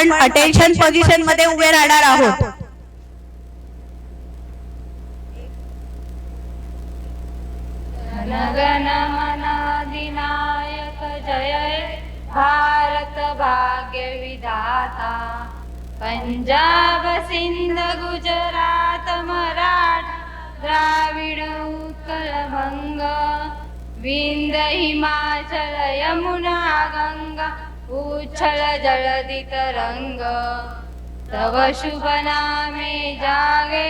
आपण attention position मध्ये उभे राहणार आहोत. जनगण मन अधिनायक जय हे भारत भाग्य विधाता. पंजाब सिंध गुजरात मराठा द्राविड उत्कल बंग. विंध्य हिमाचल यमुना गंगा उच्छल जलधि तरंग. तव शुभ नामे जागे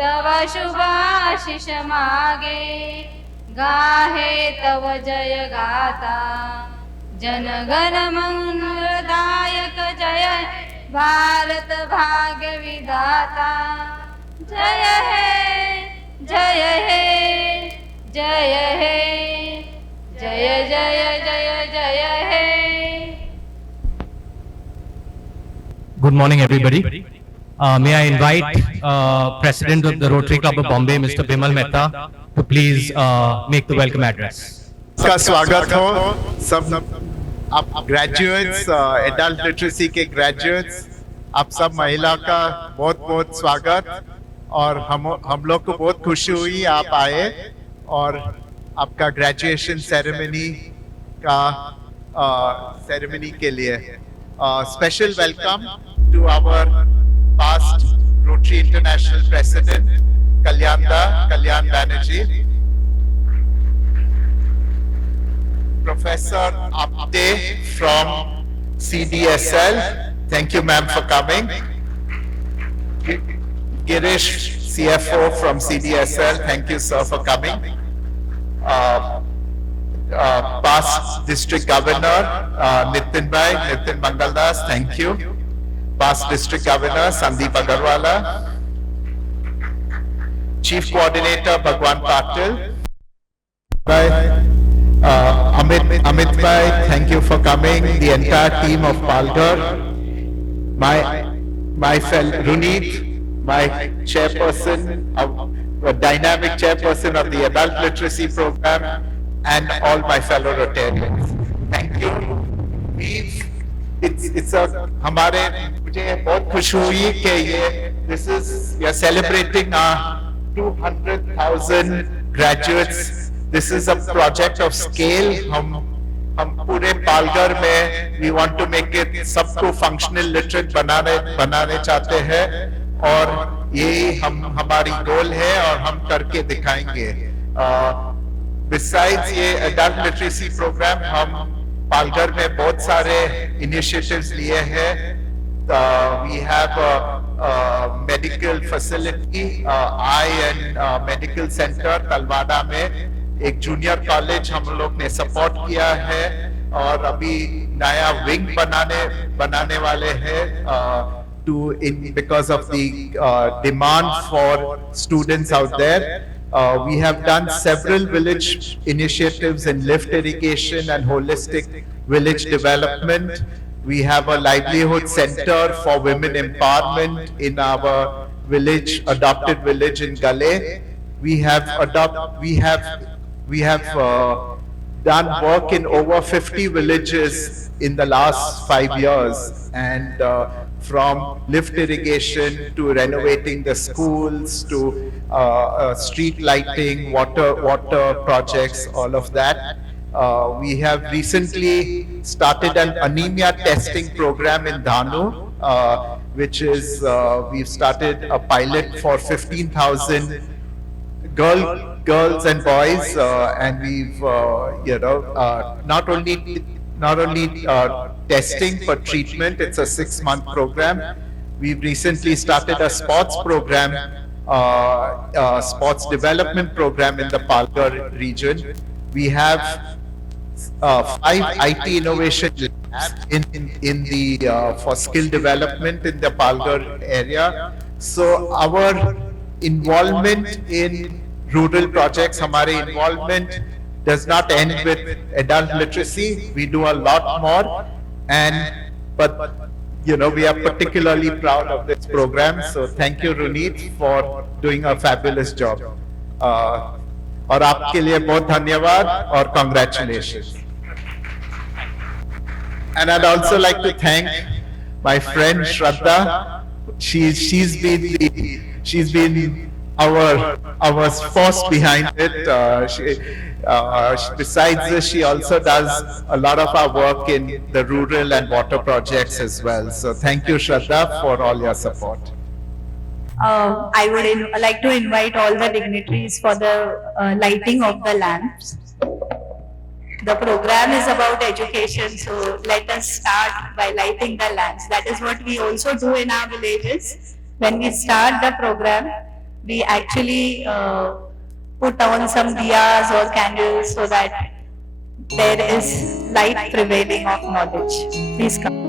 तव शुभ आशीष मागे. गाहे तव जय गाता जनगण मंगलदायक जय भारत भाग्य विधाता. जय हे जय हे जय हे जय जय जय जय हे. Good morning, everybody. May I invite President of the Rotary Club of Bombay, Mr. Bimal Mehta, to please make the welcome address. का स्वागत हो सब आप ग्रेजुएट्स, एडल्ट लिटरेसी के ग्रेजुएट्स, आप सब महिला का बहुत बहुत स्वागत. और हम लोग को बहुत खुशी हुई आप आए और आपका ग्रेजुएशन सेरेमनी के लिए special welcome to our past Rotary International president Kalyan Banerjee. Professor Apte from CDSL, thank you ma'am for coming. Girish, CFO from CDSL, thank you sir for coming. Past District Governor Nitin Mangaldas, thank you. Past District Governor Sandeep Agarwala. Chief Coordinator Bhagwan Patil. Amit Bhai, thank you for coming. The entire team of Palghar, my fellow Runit, my chairperson, a dynamic chairperson of the Adult Literacy Program, and all my fellow Rotarians. Thank you. मुझे बहुत खुशी हुई कि we are celebrating our 200,000 graduates. This is a project of scale. हम पूरे पालघर में we want to make it सबको functional literate बनाने चाहते हैं और ये हमारी गोल है और हम करके दिखाएंगे. Besides ये adult literacy program हम पालघर में बहुत सारे initiatives लिए हैं. We have a medical facility, eye and medical center Talwara में. एक जूनियर कॉलेज हम लोग ने सपोर्ट किया है और अभी नया विंग बनाने वाले हैं because of the demand for students out there. We have done several village initiatives in lift irrigation and holistic village development. We have a livelihood center for women empowerment in our village, adopted village in Gale. We have done work in over 50 villages in the last 5 years, and from lift irrigation to renovating the schools to street lighting, water projects, all of that. We have recently started an anemia testing program in Dhanu, which is, we've started a pilot for 15,000 girls and boys, and we've not only testing but treatment. It's a 6-month program. We've recently started a sports program, sports development program in the Palghar region. We have 5 IT innovation labs in the for skill development in the Palghar area. So our involvement in rural projects, हमारे involvement does not end with adult literacy. We do a lot more, but we are particularly proud of this program. So thank you, Runit, for doing a fabulous job. और आपके लिए बहुत धन्यवाद और congratulations. And I'd also like to thank my friend Shraddha. She's been our force behind it. Besides this, she also does a lot of our work in the rural and water projects as well. So thank you, Shraddha, for all your support. I would like to invite all the dignitaries for the lighting of the lamps. The program is about education, so let us start by lighting the lamps. That is what we also do in our villages. When we start the program, we actually put on some diyas or candles so that there is light prevailing of knowledge. Please come.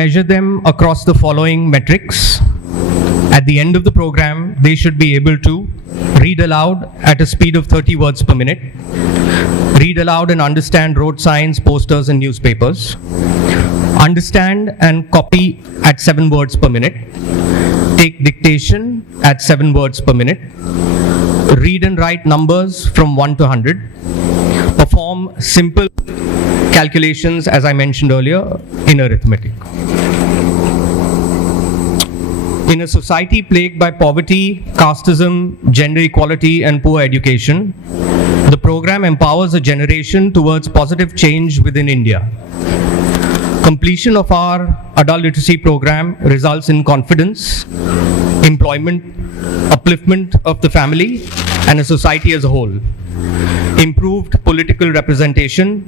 Measure them across the following metrics. At the end of the program, they should be able to read aloud at a speed of 30 words per minute, read aloud and understand road signs, posters, and newspapers, understand and copy at 7 words per minute, take dictation at 7 words per minute, read and write numbers from 1 to 100, perform simple calculations, as I mentioned earlier, in arithmetic. In a society plagued by poverty, casteism, gender equality, and poor education, the program empowers a generation towards positive change within India. Completion of our adult literacy program results in confidence, employment, upliftment of the family and a society as a whole, improved political representation,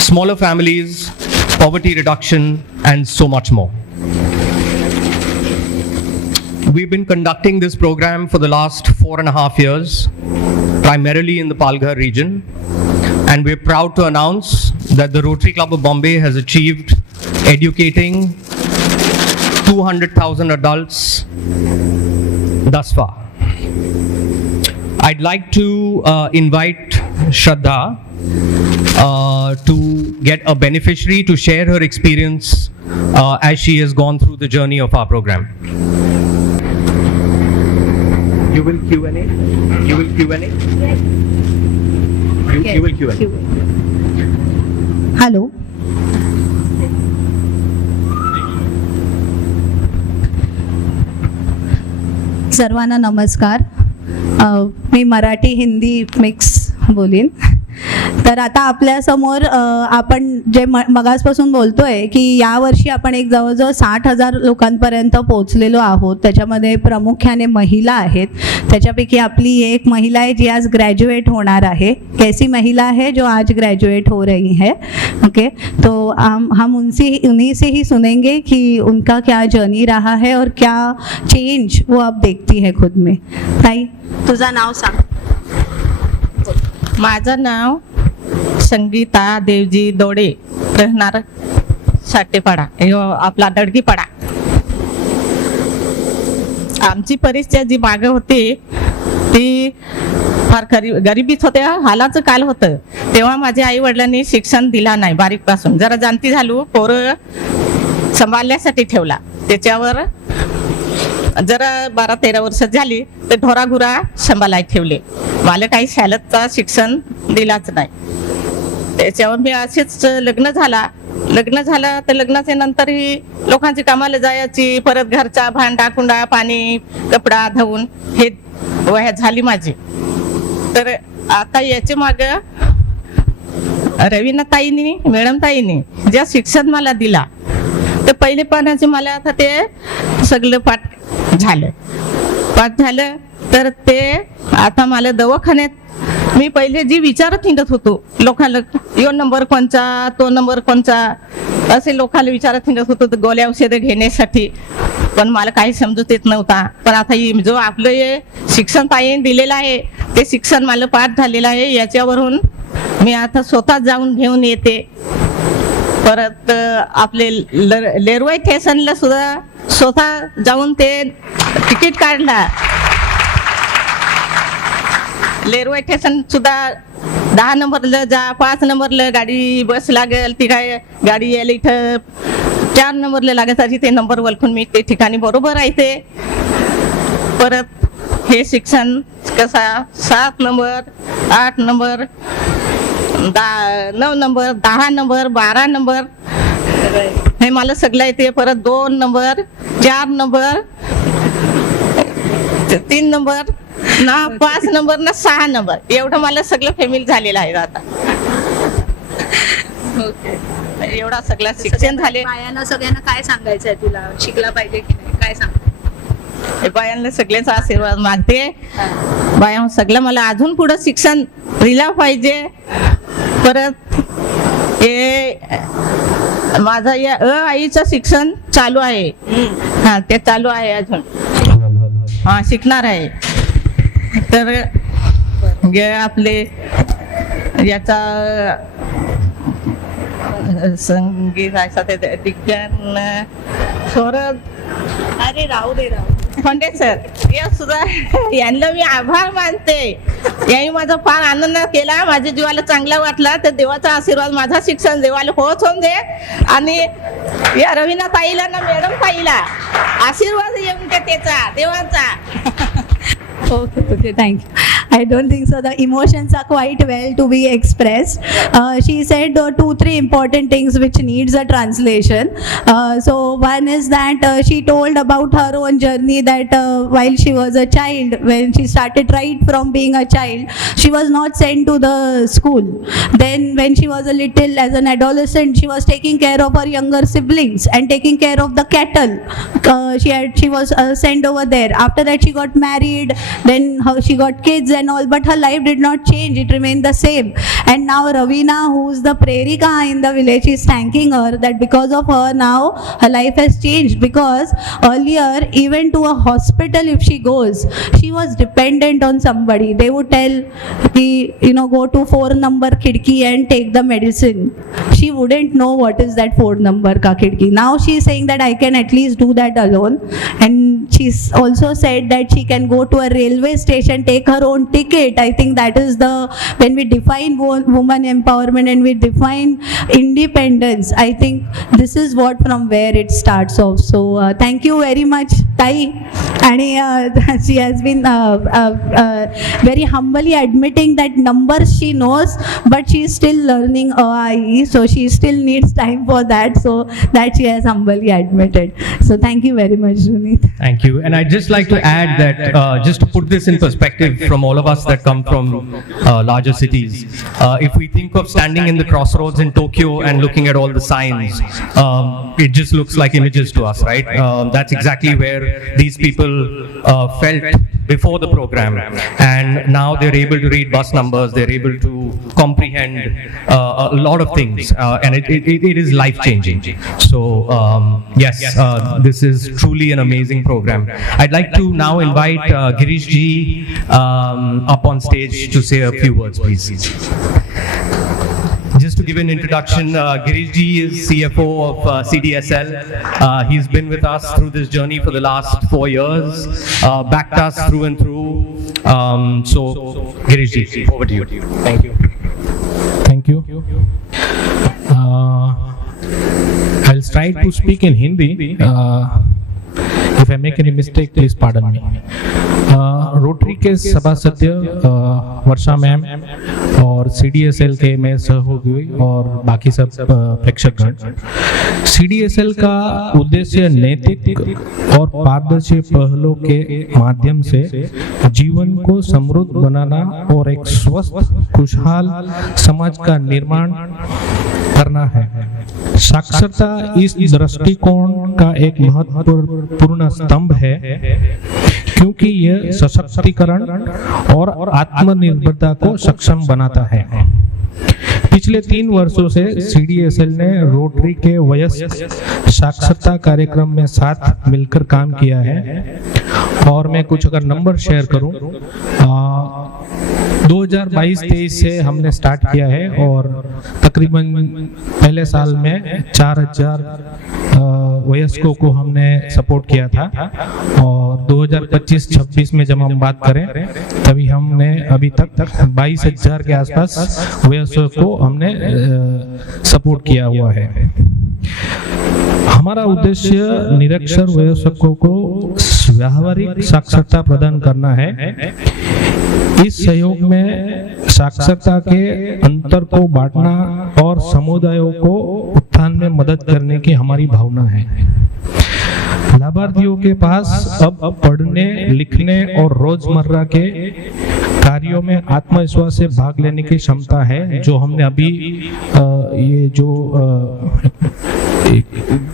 smaller families, poverty reduction, and so much more. We've been conducting this program for the last 4.5 years, primarily in the Palghar region, and we're proud to announce that the Rotary Club of Bombay has achieved educating 200,000 adults thus far. I'd like to invite Shraddha to get a beneficiary to share her experience as she has gone through the journey of our program. You will Q&A? You will Q&A? Yes. You will Q&A. Hello. सर्वांना नमस्कार. मी Marathi Hindi mix बोलीन. तर आता आपल्या समोर आपण जे मगासपासून बोलतोय की यावर्षी आपण एक जवळजवळ 60,000 लोकांपर्यंत पोहोचलेलो आहोत. त्याच्यामध्ये प्रामुख्याने महिला आहेत. त्याच्यापैकी आपली एक महिला आहे जी आज ग्रॅज्युएट होणार आहे. कैसी महिला है जो आज ग्रॅज्युएट हो रही है. ओके, तो हम उन्हीं से ही सुनेंगे कि उनका क्या जर्नी रहा है और क्या चेंज वो अब देखती है खुद में. ताई, तुझं नाव सांग. माझं नाव संगीता देवजी दोडे, राहणार साठेपाडा, आपला दडगीपाडा. आमची परिस्थिती जी मागे होती ती फार गरिबीत होत्या, हालाचं काल होतं. तेव्हा माझ्या आई वडिलांनी शिक्षण दिला नाही. बारीकपासून जरा जाणती झालो, पोरं सांभाळण्यासाठी ठेवला. त्याच्यावर जरा 12-13 वर्ष झाली तर ढोरागुरा सांभाळायला ठेवले. मला काही शाळेचं शिक्षण दिलाच नाही. त्याच्यावर मी असेच लग्न झालं तर लग्नाच्या नंतरही लोकांची कामाला जायची, परत घरचा भांडा कुंडा पाणी कपडा धुवून हे वह्या झाली माझी. तर आता याच्या माग रवीना ताईंनी मॅडम ताईंनी ज्या शिक्षण मला दिला तर पहिले पानाचे मला आता ते सगळं पाठ झालं तर ते आता मला दवाखान्यात मी पहिले जी विचारत हिंडत होतो लोकांना, यो नंबर कोणचा तो नंबर कोणचा असे लोकांना विचारत हिंडत होतो गोळ्या औषधं घेण्यासाठी, पण मला काही समजत येत नव्हता. पण आता जो आपलं हे शिक्षण ताईने दिलेलं आहे ते शिक्षण मला पाठ झालेलं आहे. याच्यावरून मी आता स्वतः जाऊन घेऊन येते. परत आपले लेरवाई स्टेशनला सुद्धा स्वतः जाऊन ते तिकीट काढला. लेरवाई स्टेशन सुद्धा 10 नंबरला जा, 5 नंबरला गाडी बस लागेल, ती काय गाडी यायला इथं 4 नंबरला लागत अशी ते नंबर ओळखून मी ते ठिकाणी बरोबर आहे ते. परत हे शिक्षण कसा 7 number 8 number 9 number 10 number 12 number हे मला सगळं येते. परत 2 नंबर 4 नंबर 3 नंबर ना 5 नंबर ना 6 नंबर एवढं मला सगळं फॅमिली झालेलं आहे आता. एवढा सगळं शिक्षण झाले. बायांना सगळ्यांना काय सांगायचं आहे तुला, शिकला पाहिजे की नाही, काय सांग? बायांना सगळ्यांचा आशीर्वाद मागते. बाया सगळं मला अजून पुढं शिक्षण दिला पाहिजे. परत हे माझं या आईचं शिक्षण चालू आहे. हा ते चालू आहे अजून. हा शिकणार आहे. तर आपले याचा संगीत विज्ञान सौरभ अरे राहू दे फंडे सर या सुद्धा यांना मी आभार मानते. यांनी माझा फार आनंद केला, माझ्या जीवाला चांगला वाटला. तर देवाचा आशीर्वाद माझा शिक्षण देवाला पोहोचवून दे. आणि या रवीना ताईला ना मॅडम ताईला आशीर्वाद येऊन दे त्याचा देवाचा. Okay, thank you. I don't think so. The emotions are quite well to be expressed. She said 2-3 important things which needs a translation. So one is that she told about her own journey that while she was a child, when she started right from being a child, she was not sent to the school. Then when she was a little, as an adolescent, she was taking care of her younger siblings and taking care of the cattle. She was sent over there. After that she got married, then she got kids and all, but her life did not change. It remained the same. And now Ravina, who's the prerika in the village, is thanking her that because of her now her life has changed. Because earlier, even to a hospital if she goes, she was dependent on somebody. They would tell, go to 4 number khidki and take the medicine. She wouldn't know what is that 4 number ka khidki. Now she is saying that I can at least do that alone. And she's also said that she can go to a railway station, take her own ticket. I think that is when we define woman empowerment and we define independence, I think this is from where it starts off. So thank you very much, Tai. And she has been very humbly admitting that numbers she knows, but she is still learning AIE, so she still needs time for that. So that she has humbly admitted. So thank you very much, Runit. Thank you. And I'd just like to add that just to put this in perspective from all of us that come from larger cities, if we think of standing in the crossroads in Tokyo and looking at all the signs, it just looks like images to us, right? That's exactly where these people felt before the program, and now they're able to read bus numbers, they're able to comprehend a lot of things, and it is life-changing. So yes, this is truly an amazing program. I'd like to now invite Girish ji up on stage to say a few words, please. Just to give an introduction, Girish ji is CFO of CDSL. He's been with us through this journey for the last 4 years, backed us through and through. So, Girish ji, over to you. Thank you. Thank you. I'll try to speak in Hindi. If If I make any mistake, please pardon me. Rotary के सभासद Varsha ma'am और CDSL के मैं सहयोगी और बाकी सब प्रेक्षकगण। CDSL का उद्देश्य नैतिक और पारदर्शी पहलों के माध्यम से जीवन को समृद्ध बनाना और एक स्वस्थ खुशहाल समाज का निर्माण करना है। साक्षरता इस दृष्टिकोण का एक महत्वपूर्ण स्तंभ है क्योंकि यह सशक्तिकरण और आत्मनिर्भरता को सक्षम बनाता है। पिछले 3 वर्षों से CDSL ने रोटरी के वयस्क साक्षरता कार्यक्रम में साथ मिलकर काम किया है और मैं कुछ अगर नंबर शेयर करूं, 2022-23 से हमने स्टार्ट किया है और तकरीबन पहले साल में 4000 वयस्कों को हमने सपोर्ट किया था और 2025-26 में जब हम बात करें तभी हमने अभी तक 22,000 के आसपास वयस्कों को हमने सपोर्ट किया हुआ है। हमारा उद्देश्य निरक्षर वयस्कों को व्यावहारिक साक्षरता प्रदान करना है। इस सहयोग में साक्षरता के अंतर को बांटना और समुदायों को उत्थान में मदद करने की हमारी भावना है। लाभार्थियों के पास अब पढ़ने, लिखने और रोजमर्रा के कार्यों में आत्मविश्वास से भाग लेने की क्षमता है, जो हमने अभी ये जो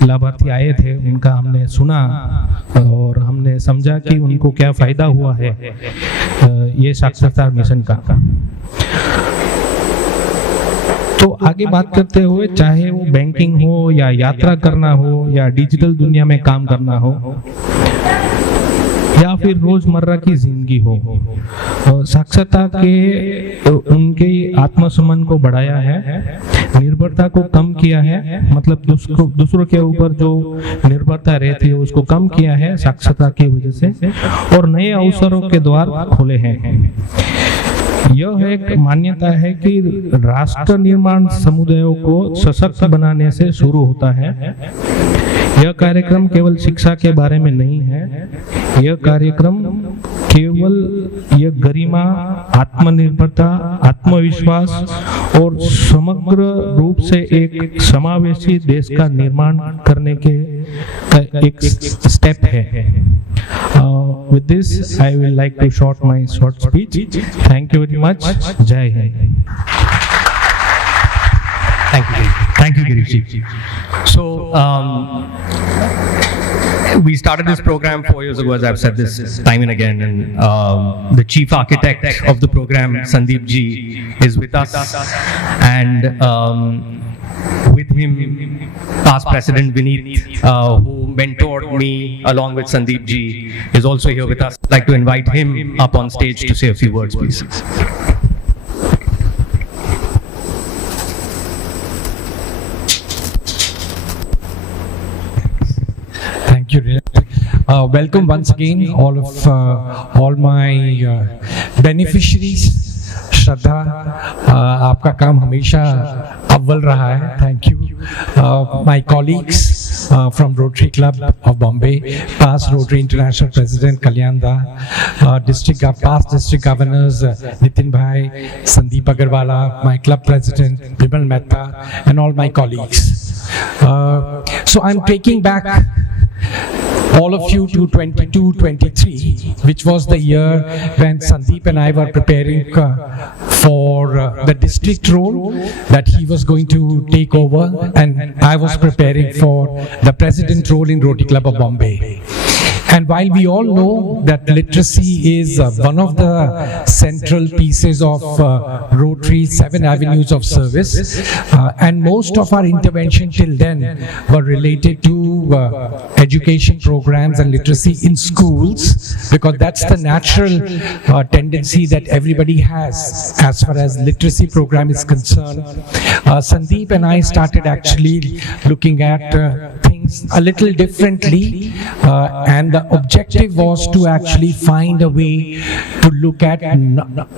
लाभार्थी आए थे उनका हमने सुना और हमने समझा कि उनको क्या फायदा हुआ है ये साक्षरता मिशन का। तो आगे बात करते हुए, चाहे वो बैंकिंग हो या यात्रा करना हो या डिजिटल दुनिया में काम करना हो या फिर रोजमर्रा की जिंदगी हो, साक्षरता के उनके आत्मसम्मान को बढ़ाया है, निर्भरता को कम किया है, मतलब दूसरों के ऊपर जो निर्भरता रहती है उसको कम किया है साक्षरता की वजह से, और नए अवसरों के द्वार खोले हैं। यह एक मान्यता है कि राष्ट्र निर्माण समुदायों को सशक्त बनाने से शुरू होता है। यह कार्यक्रम केवल शिक्षा के बारे में नहीं है, यह कार्यक्रम केवल यह गरिमा, आत्मनिर्भरता, आत्मविश्वास और समग्र रूप से एक समावेशी देश का निर्माण करने के एक स्टेप है। With this, I will like to short my short speech. Thank you very much. Jai Hind. Thank you, Girish. So, we started this program 4 years ago, as I've said this time and again, and the chief architect of the program, Sandeep ji, is with us, and with him, past President Vineet, who mentored me along with Sandeep ji, is also here with us. I'd like to invite him up on stage to say a few words, please. Thank you, Rinak. Welcome once again, all my beneficiaries. श्रद्धा, आपका काम हमेशा अव्वल रहा है। Thank you. My colleagues from Rotary Club of Bombay, past Rotary International president Kalyan da, past district governors Nitin bhai, Sandeep Agarwala, my club president Vimal Mehta, and all my colleagues. So I am taking back all of you to 22-23, which was the year when Sandeep and I were preparing for the district role that he was going to take over, and I was preparing for the president role in Rotary Club of Bombay. And while we all know that literacy is one of the central pieces of Rotary's 7 avenues of service, and most of our intervention till then were related to education programs and literacy in schools, because that's the natural tendency that everybody has as far as literacy program is concerned. Sandeep and I started actually looking at things things a little differently, and the objective was to actually find a way to look at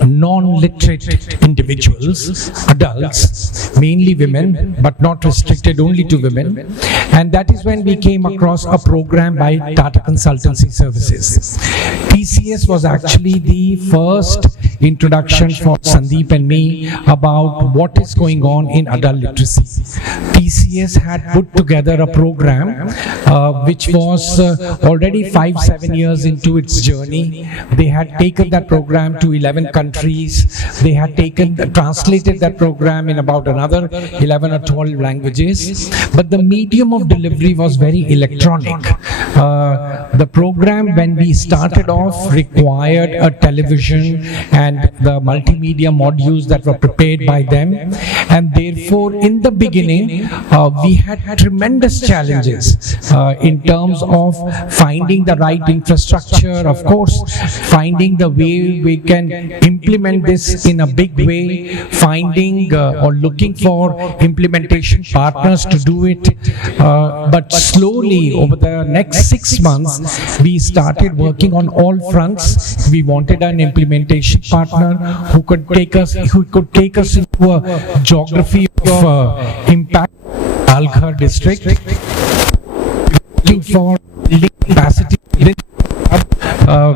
non-literate individuals, adults, mainly women, but not restricted only to women. And that is when we came across a program by Tata Consultancy Services. TCS was actually the first introduction for Sandeep and me about what is going on in adult literacy. TCS had put together a program which was already 5-7 years into its journey. They had taken that program to 11 countries. They had translated that program in about another 11 or 12 languages. But the medium of delivery was very electronic. The program, when we started off, required a television and the multimedia modules that were prepared by them. And therefore, in the beginning, we had tremendous challenges in terms of finding the right infrastructure, of course, finding the way we can implement this in a big way, finding or looking for implementation partners to do it. But slowly, over the next 6 months, we started working on all fronts. We wanted an implementation partner who could take us into a geography of impact Palghar district, looking for building capacity within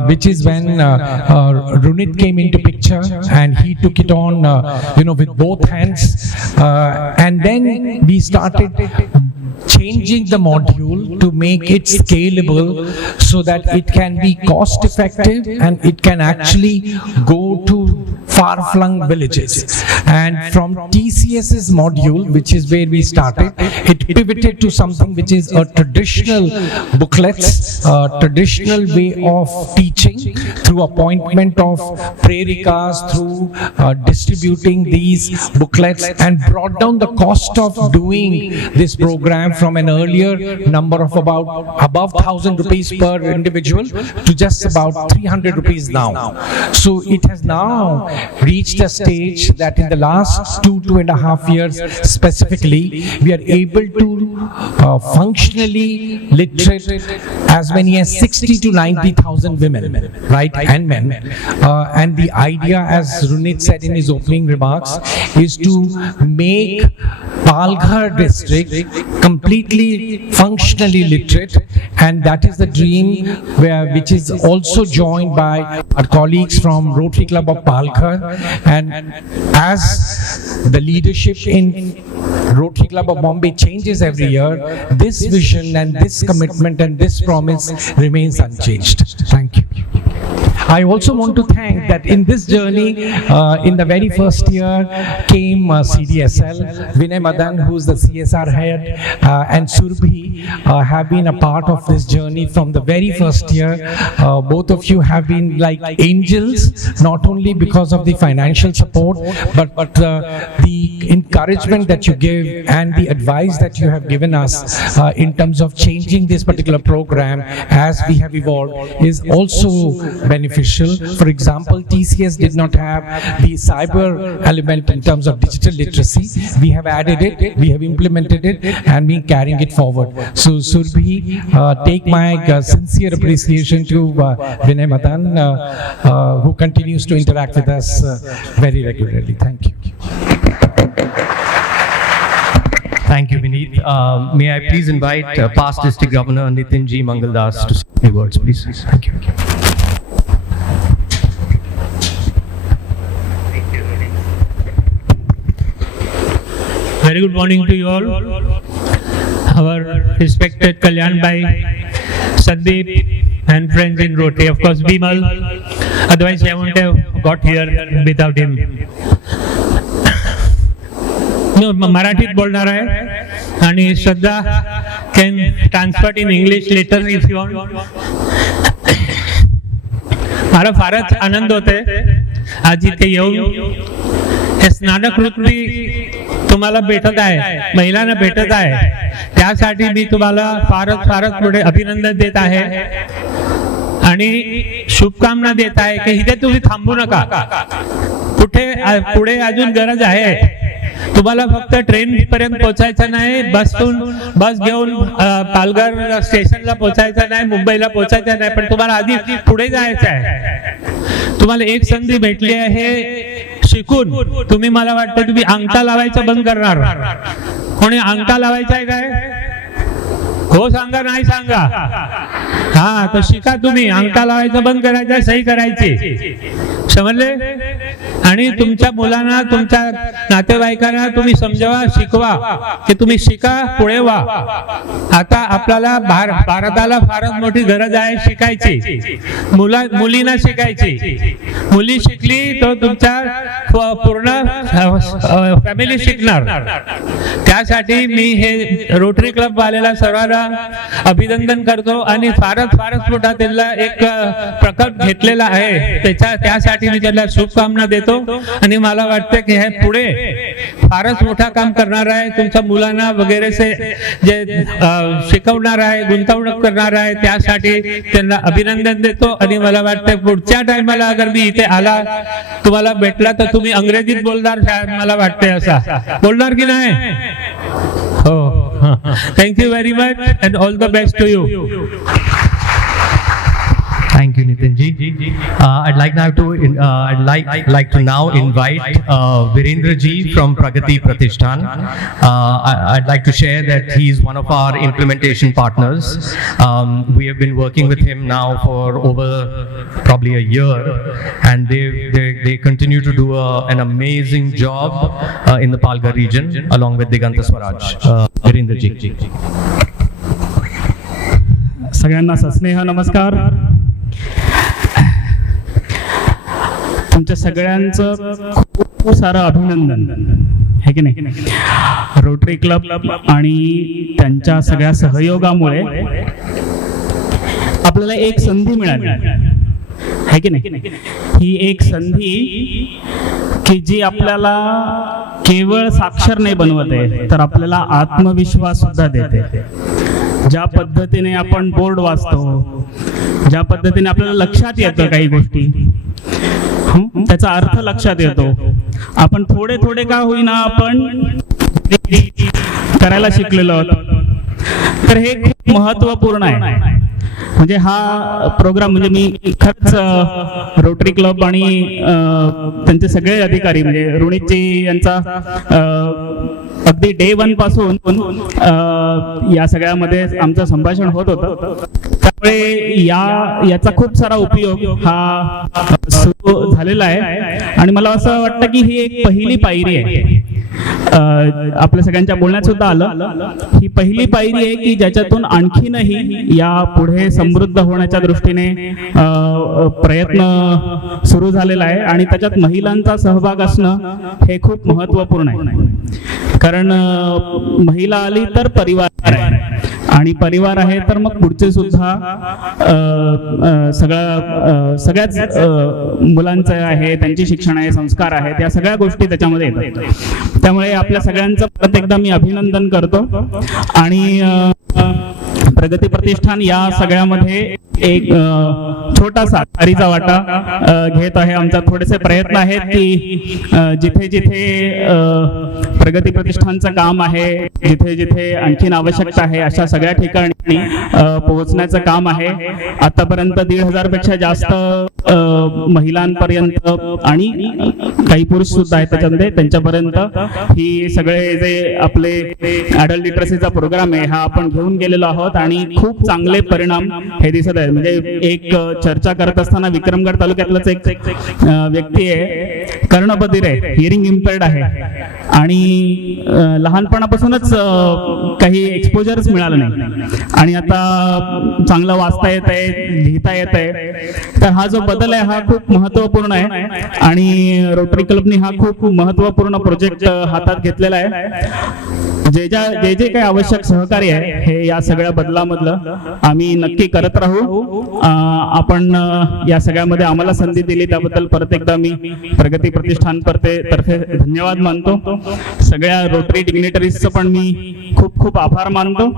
which is when Runit came into picture, and he took it on with both hands, and then we started changing the module to make it scalable so that it can be cost effective and it can actually go to far-flung villages. And from TCS's module, which is where we started, it pivoted to something which is a traditional booklets, traditional way of teaching through appointment of prerikas, through distributing these booklets, and brought down the cost of doing this program from an earlier number of above 1,000 rupees per individual to just about 300 rupees now. So it has now reached a stage that in the last 2.5 years specifically, we are able to functionally literate as many as 60 to 90,000 women, right, and men. And the idea, as Runit said in his opening remarks, is to make Palghar district completely functionally literate, and that is the dream which is also joined by our colleagues from Rotary Club of Palghar. And as the leadership in Rotary Club of Bombay changes every year, this vision and this commitment and this promise remains unchanged. Thank you. I also want to thank that in this journey, in the very first year came CDSL, Vinay Madan, who's the CSR head, and Surbhi have been a part of this journey from the very first year. Both of you have been like angels, not only because of the financial support, but the encouragement that you give and the advice that you have given us in terms of changing this particular program as we have evolved is also beneficial. For example, TCS did not have the cyber element in terms of digital literacy. We have added it, we have implemented it, and been carrying it forward. So Surbhi, take my sincere appreciation to Vinay Madan, who continues to interact with us very regularly. Thank you. Thank you, Vineet. May I please invite past District Governor Nitin G. Mangaldas to say a few words, please. Thank you. Very good morning to you all. Our respected Kalyan Bhai, Sandeep, and friends in Rotary. Of course, Bimal. Otherwise, I wouldn't have got here without him. No, Marathi बोलणार आहे आणि Shraddha can translate in English later if you want. मला फारच आनंद होतोय आज इथे येऊन. हे स्नातक वृत्ती तुम्हाला भेटत आहे, महिलांना भेटत आहे, त्यासाठी मी तुम्हाला फारच पुढे अभिनंदन देत आहे आणि शुभकामना देत आहे की इथे तुम्ही थांबू नका. पुढे अजून गरज आहे तुम्हाला फक्त ट्रेन पर्यंत पोहोचायचं नाही, बस घेऊन पालघर स्टेशनला पोहोचायचं नाही, मुंबईला पोहोचायचं नाही, पण तुम्हाला आधी पुढे जायचं आहे. तुम्हाला एक संधी भेटली आहे शिकून. तुम्ही मला वाटतं तुम्ही अंगठा लावायचं बंद करणार. कोणी अंगठा लावायचा आहे काय? हो सांगा, नाही सांगा. हा, तर शिका तुम्ही. अंगठा लावायचं बंद करायचं, सही करायची. समजले? आणि तुमच्या मुलांना, तुमच्या नातेवाईकांना तुम्ही समजावा, शिकवा की तुम्ही शिका, पुढे व्हा. आता आपल्याला भारताला फारच मोठी गरज आहे शिकायची. मुलींना शिकायची. मुली शिकली तर तुमच्या पूर्ण फॅमिली शिकणार. त्यासाठी मी हे रोटरी क्लब वालेला सर्वांना अभिनंदन करतो आणि फारच मोठा त्यांना एक प्रकल्प घेतलेला आहे. त्यासाठी मी त्यांना शुभकामना देतो आणि मला वाटतं की हे पुढे फारच मोठा काम करणार आहे. तुमच्या मुलांना वगैरे जे शिकवणार आहे, गुंतवणूक करणार आहे, त्यासाठी त्यांना अभिनंदन देतो. आणि मला वाटतं पुढच्या टायमाला अगर मी इथे आला, तुम्हाला भेटला, तर तुम्ही अंग्रेजीत बोलणार शायद, मला वाटतंय असा. बोलणार की नाही? हो. Thank you very much and all the best to you. Thank you, Nitinji. I'd like to now invite Virendra ji from Pragati Pratishthan. I'd like to share that he's one of our implementation partners. We have been working with him now for over probably a year, and they continue to do an amazing job in the Palghar region along with Diganta Swaraj. Virendra ji. सगळ्यांना सस्नेह नमस्कार. तुमच्या सगळ्यांचं खूप सारं अभिनंदन है की नाही. रोटरी क्लब आणि त्यांच्या सगळ्या सहयोगामुळे आपल्याला एक संधी मिळाली है की नाही. ही एक संधी की जी आपल्याला केवळ साक्षर नाही बनवत आहे, तर आपल्याला आत्मविश्वास सुद्धा देते. ज्या पद्धतीने आपण बोर्ड वाचतो, ज्या पद्धतीने आपल्याला लक्षात येतं काही गोष्टी, त्याचा अर्थ लक्षात येतो. आपण थोडे का होईना आपण करायला शिकलेलो आहोत. तर हे खूप महत्वपूर्ण आहे. म्हणजे हा प्रोग्राम, म्हणजे मी खरंच रोटरी क्लब आणि त्यांचे सगळे अधिकारी, म्हणजे रुणीतजी यांचा अगदी डे 1 पासून या सगळ्यामध्ये आमचं संभाषण होत होतं. त्यामुळे याचा खूप सारा उपयोग हा सुरू झालेला आहे. आणि मला असं वाटतं की ही एक पहिली पायरी आहे. आपल्या सगळ्यांच्या बोलण्यात सुद्धा आलं, ही पहिली पायरी आहे की ज्याच्यातून आणखीनही या पुढे समृद्ध होण्याच्या दृष्टीने प्रयत्न सुरू झालेला आहे. आणि त्याच्यात महिलांचा सहभाग असणं हे खूप महत्वपूर्ण आहे. कारण महिला आली तर परिवार आहे, आणि परिवार आहे तर मग पुढचे सुद्धा सगळ्याच मुलांचं आहे, त्यांची शिक्षण आहे, संस्कार आहेत, या सगळ्या गोष्टी त्याच्यामध्ये येतात. त्यामुळे आपल्या सगळ्यांचं परत एकदा मी अभिनंदन करतो. आणि प्रगती प्रतिष्ठान या सगळ्यामध्ये एक छोटासा हरीचा वाटा घेत आहे. आमचा थोडेसे प्रयत्न आहेत की जिथे जिथे प्रगती प्रतिष्ठानचं काम आहे, जिथे जिथे आणखीन आवश्यकता आहे, अशा सगळ्या ठिकाणी पोहोचण्याचं काम आहे. आतापर्यंत 1,500 पेक्षा जास्त महिलांपर्यंत आणि काही पुरुष सुद्धा आहेत त्याच्यामध्ये, त्यांच्यापर्यंत ही सगळे जे आपले अडल्ट लिटरसीचा प्रोग्राम आहे हा आपण घेऊन गेलेलो आहोत. आणि खूप चांगले परिणाम हे दिसत आहेत. म्हणजे एक चर्चा करत असताना विक्रमगड तालुक्यातलंच एक व्यक्ती आहे, कर्णबधिर आहे, हिअरिंग इम्पेअर्ड आहे, आणि लहानपणापासूनच काही एक्सपोजरच मिळालं नाही, आणि आता चांगलं वाचता येत आहे, लिहिता येत आहे. तर हा जो बदल आहे हा खूप महत्वपूर्ण आहे. आणि रोटरी क्लबनी हा खूप महत्वपूर्ण प्रोजेक्ट हातात घेतलेला आहे. जे जे काही आवश्यक सहकार्य आहे हे या सगळ्या बदलामधलं आम्ही नक्की करत राहू. आपण या सगळ्यामध्ये आम्हाला संधी दिली त्याबद्दल परत एकदा मी प्रगती प्रतिष्ठान तर्फे धन्यवाद मानतो. सगळ्या रोटरी डिग्निटरीजचं पण मी खूप खूप आभार मानतो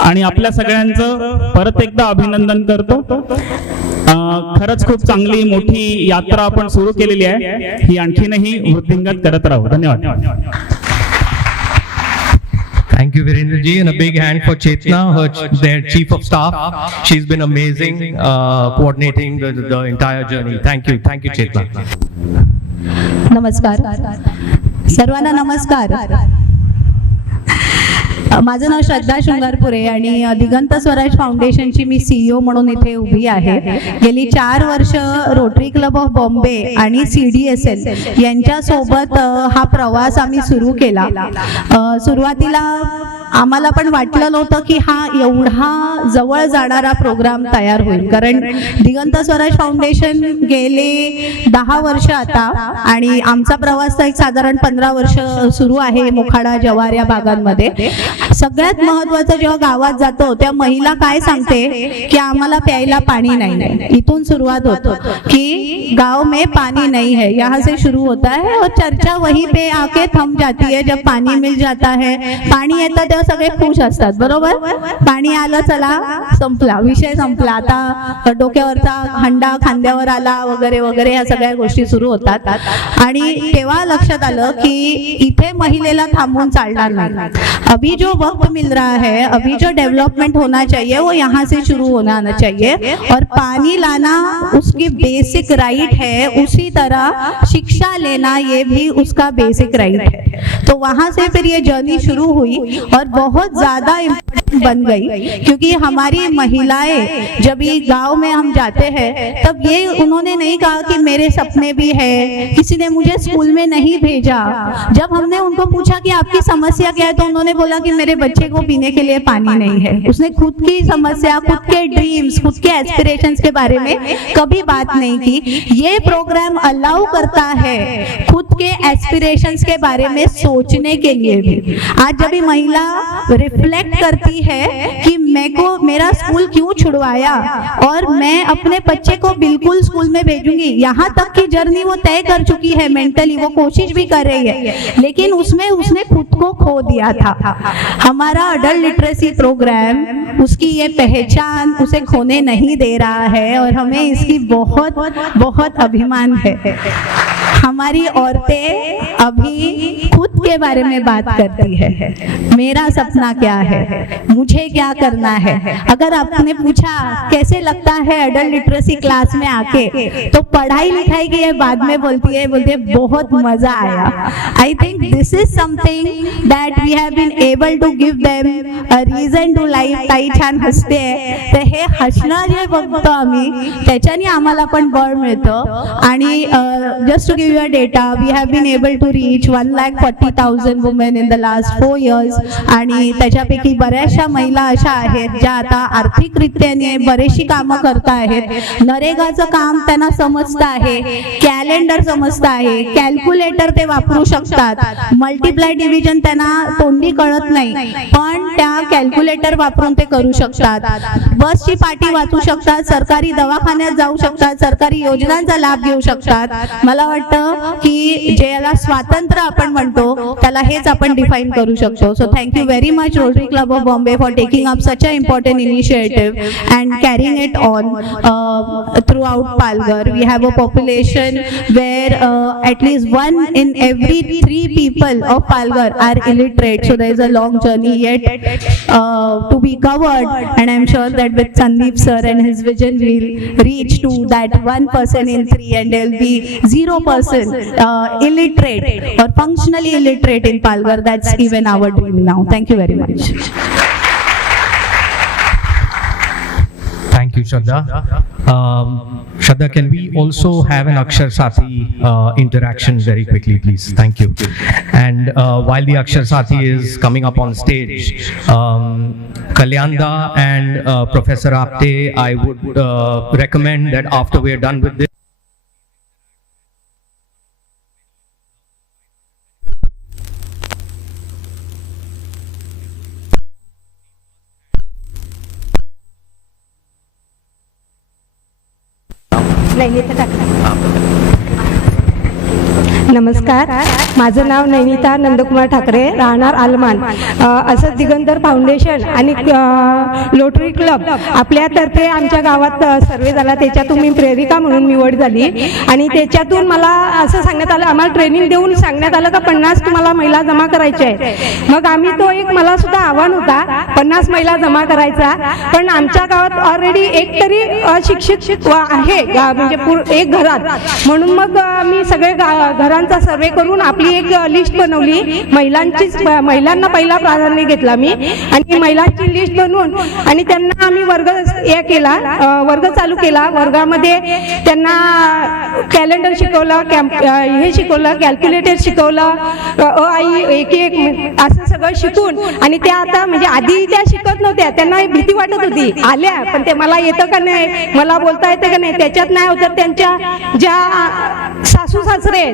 आणि आपल्या सगळ्यांचं परत एकदा अभिनंदन करतो. खरंच खूप चांगली मोठी यात्रा आपण सुरू केलेली आहे, ही आणखीनही वृद्धिंगत करत राहू. धन्यवाद. Thank you, Virendra ji, and a big hand for Chetna, their chief of staff. She's been amazing coordinating the entire journey. Thank you, Chetna. नमस्कार सर्वांना नमस्कार. माझं नाव श्रद्धा शृंगारपुरे आणि दिगंत स्वराज फाउंडेशनची मी CEO म्हणून इथे उभी आहे. गेली 4 वर्ष रोटरी क्लब ऑफ बॉम्बे आणि CDSL यांच्यासोबत हा प्रवास आम्ही सुरू केला. सुरुवातीला आम्हाला पण वाटलं नव्हतं की हा एवढा जवळ जाणारा प्रोग्राम तयार होईल, कारण दिगंत स्वराज फाउंडेशन गेले 10 वर्ष आता आणि आमचा प्रवास तर एक साधारण 15 वर्ष सुरू आहे मोखाडा जव्हार या भागांमध्ये. सगळ्यात महत्वाचं जेव्हा गावात जातो त्या महिला काय सांगते की आम्हाला प्यायला पाणी नाही. इथून सुरुवात होतो की गांव में पानी नहीं है, यहाँ से शुरू होता है और चर्चा वहीं पे आके थम जाती है. जब पानी मिल जाता है, पाणी येतं तेव्हा सगळे खुश असतात, बरोबर. पाणी आलं, चला संपला विषय, संपला. आता डोक्यावरचा हंडा खांद्यावर आला वगैरे वगैरे ह्या सगळ्या गोष्टी सुरू होतात. आणि तेव्हा लक्षात आलं की इथे महिलेला थांबून चालणार नाही. अभी जो वक्त मिल रहा है, अभी जो डेवलपमेंट होना चाहिए वो यहाँ से शुरू होना चाहिए. और पानी लाना उसकी बेसिक राइट है, उसी तरह शिक्षा लेना ये भी उसका बेसिक राइट है. तो वहाँ से फिर ये जर्नी शुरू हुई और बहुत ज्यादा इम्पोर्टेंट बन गई, क्योंकि हमारी महिलाएं जब ये गांव में हम जाते हैं तब ये उन्होंने नहीं कहा कि मेरे सपने भी है, किसी ने मुझे स्कूल में नहीं भेजा. जब हमने उनको पूछा कि आपकी समस्या क्या है तो उन्होंने बोला कि मेरे बच्चे को पीने के लिए पानी नहीं है. उसने खुद की समस्या, खुद के ड्रीम्स, खुद के एस्पिरेशंस के बारे में कभी बात नहीं की. ये प्रोग्राम अलाउ करता है खुद के एस्पिरेशंस के बारे में सोचने के लिए भी. आज जब ये महिला रिफ्लेक्ट करती है कि मेरा स्कूल क्यों छुड़वाया और मैं अपने बच्चे को बिल्कुल स्कूल में भेजूंगी, यहाँ तक की जर्नी वो तय कर चुकी है. मेंटली वो कोशिश भी कर रही है, लेकिन उसमें उसने खुद को खो दिया था. हमारा अडल्ट लिटरेसी प्रोग्राम उसकी ये पहचान उसे खोने नहीं दे रहा है और हमें इसकी बहुत बहुत अभिमान है. हमारी औरतें अभी खुद के बारे में बात करती है. मेरा सपना क्या है, मुझे क्या करना है. अगर आपने पूछा कैसे लगता है अडल्ट लिटरेसी क्लास में आके, तो पढ़ाई लिखाई की ये बाद में बोलती है बहुत मजा आया. I think this is something that we have been able to give them a reason to life. ताई छान हसते, तर हे हसणं जे बघतो आम्ही त्याच्याने आम्हाला पण बळ मिळतं. आणि just to give you a data, we have been able to reach 1,40,000 women in the last 4 years. आणि त्याच्यापैकी बऱ्याचशा महिला अशा आहेत ज्या आता आर्थिकरित्याने बरेचशी कामं करता आहेत. नरेगाचं काम त्यांना समजतं आहे, कॅलेंडर समजतं आहे, कॅल्क्युलेटर ते वापरू शकतात. मल्टिप्लाय डिव्हिजन त्यांना तोंडी कळत नाही, पण त्या कॅल्क्युलेटर वापरून ते करू शकतात. बसची पाटी वाचू शकतात, सरकारी दवाखान्यात जाऊ शकतात, सरकारी योजनांचा लाभ घेऊ शकतात. मला वाटतं की ज्याला स्वातंत्र्य आपण म्हणतो त्याला हेच आपण डिफाईन करू शकतो. So thank you very much rotary Club of Bombay for taking up such a important initiative and carrying it on throughout Palghar. We have a population where at least 1 in every 3 people of Palghar are illiterate. So there is a long journey yet to be covered, and I'm sure that with Sandeep sir and his vision we'll reach to that 1% in 3, and there will be 0% illiterate or functionally illiterate in Palghar. That's even our dream now. Thank you very much. Thank you, Shraddha. Shraddha, can we also have an Akshar Sathi interaction very quickly, please? Thank you. And while the Akshar Sathi is coming up on stage, Kalyanda and Professor Apte, I would recommend that after we are done with this, नमस्कार, माझं नाव नैनिता नंदकुमार ठाकरे, राहणार आलमान. असं दिगंतर foundation आणि lottery club आपल्यातर्फे आमच्या गावात सर्वे झाला. त्याच्यातून मी प्रेरिका म्हणून निवड झाली आणि त्याच्यातून मला असं सांगण्यात आलं, आम्हाला ट्रेनिंग देऊन सांगण्यात आलं का 50 तुम्हाला महिला जमा करायच्या आहेत. मग आम्ही तो एक मला सुद्धा आव्हान होता 50 महिला जमा करायचा. पण आमच्या गावात ऑलरेडी एक तरी अशिक्षित आहे म्हणजे एक घरात, म्हणून मग मी सगळे घरांचा सर्वे करून आपली एक लिस्ट बनवली. महिलांना पहिला प्राधान्य घेतला मी आणि महिलांची लिस्ट बनवून आणि त्यांना आम्ही वर्ग चालू केला. वर्गामध्ये त्यांना कॅलेंडर शिकवलं, हे शिकवलं, कॅल्क्युलेटर शिकवलं, आई एक असं सगळं शिकून. आणि त्या आता म्हणजे आधी त्या शिकत नव्हत्या, त्यांना भीती वाटत होती. आल्या पण ते मला येतं का नाही, मला बोलता येतं का नाही, त्याच्यात नाही होतं. त्यांच्या ज्या सासू सासरे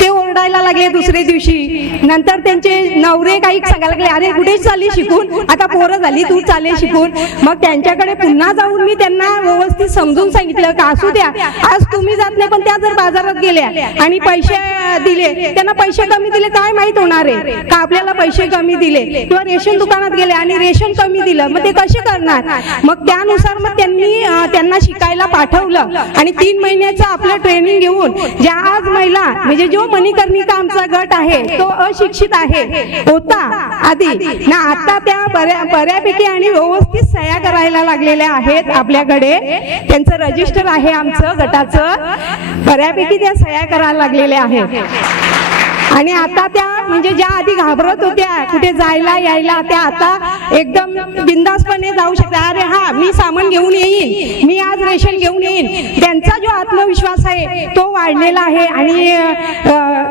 ते ओरडायला लागले दुसऱ्या दिवशी. नंतर त्यांचे नवरे काही सांगायला लागले, अरे कुठे चालली शिकून, आता पोरं झाली तू चाले शिकून. मग त्यांच्याकडे पुन्हा जाऊन मी त्यांना व्यवस्थित समजून सांगितलं का असू द्या, आज तुम्ही जात नाही पण त्या जर बाजारात गेल्या आणि पैसे दिले, त्यांना पैसे कमी दिले काय माहित होणार आहे का आपल्याला पैसे कमी दिले, किंवा रेशन दुकानात गेले आणि रेशन कमी दिलं, मग ते कसे करणार. मग त्यानुसार मग त्यांना शिकायला पाठवलं आणि 3 महिन्याचं आपलं ट्रेनिंग घेऊन ज्या आज महिला म्हणजे जो मणिकर्णिका आमचा गट आहे तो अशिक्षित होता आधी ना, आता त्या बऱ्यापैकी आणि व्यवस्थित सह्या करायला लागलेल्या आहेत. आपल्याकडे त्यांचं रजिस्टर आहे आमचं गटाचं, बऱ्यापैकी त्या सह्या करायला लागलेल्या आहेत. आणि आता त्या म्हणजे ज्या आधी घाबरत होत्या कुठे जायला यायला, त्या आता एकदम बिंदासपणे जाऊ शकतात. अरे हा मी सामान घेऊन येईन, मी आज रेशन घेऊन येईन. त्यांचा जो आत्मविश्वास आहे तो वाढलेला आहे. आणि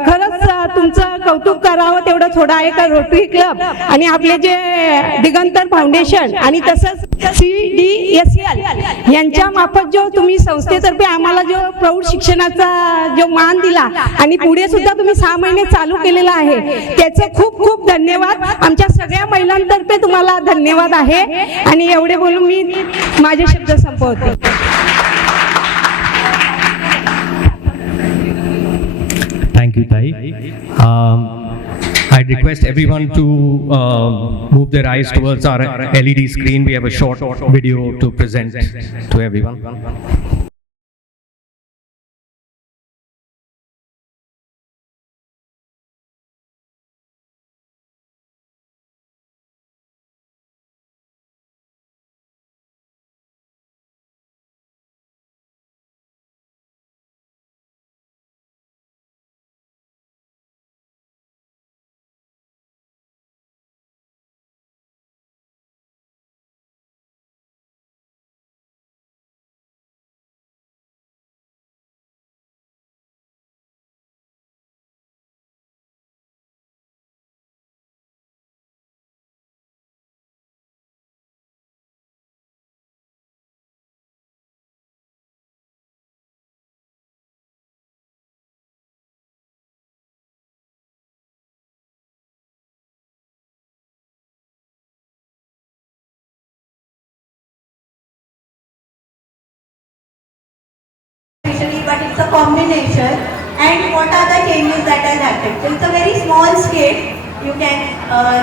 खरंच तुमचं कौतुक करावं तेवढं थोडं आहे का रोटरी क्लब आणि आपले जे दिगंतर फाउंडेशन आणि तसंच CDSL यांच्या मार्फत जो तुम्ही संस्थेतर्फे आम्हाला जो प्रौढ शिक्षणाचा जो मान दिला आणि पुढे सुद्धा तुम्ही 6 महिने चालू केलेला आहे, त्याचं खूप खूप धन्यवाद. आमच्या सगळ्या महिलांतर्फे तुम्हाला धन्यवाद आहे. आणि एवढे बोलून मी माझे शब्द संपवते. Thank you, Tai. I'd request everyone to move their eyes towards our LED screen. We have a short video to present to everyone. But it's a combination. And what are the changes that has happened? So it's a very small scale. You can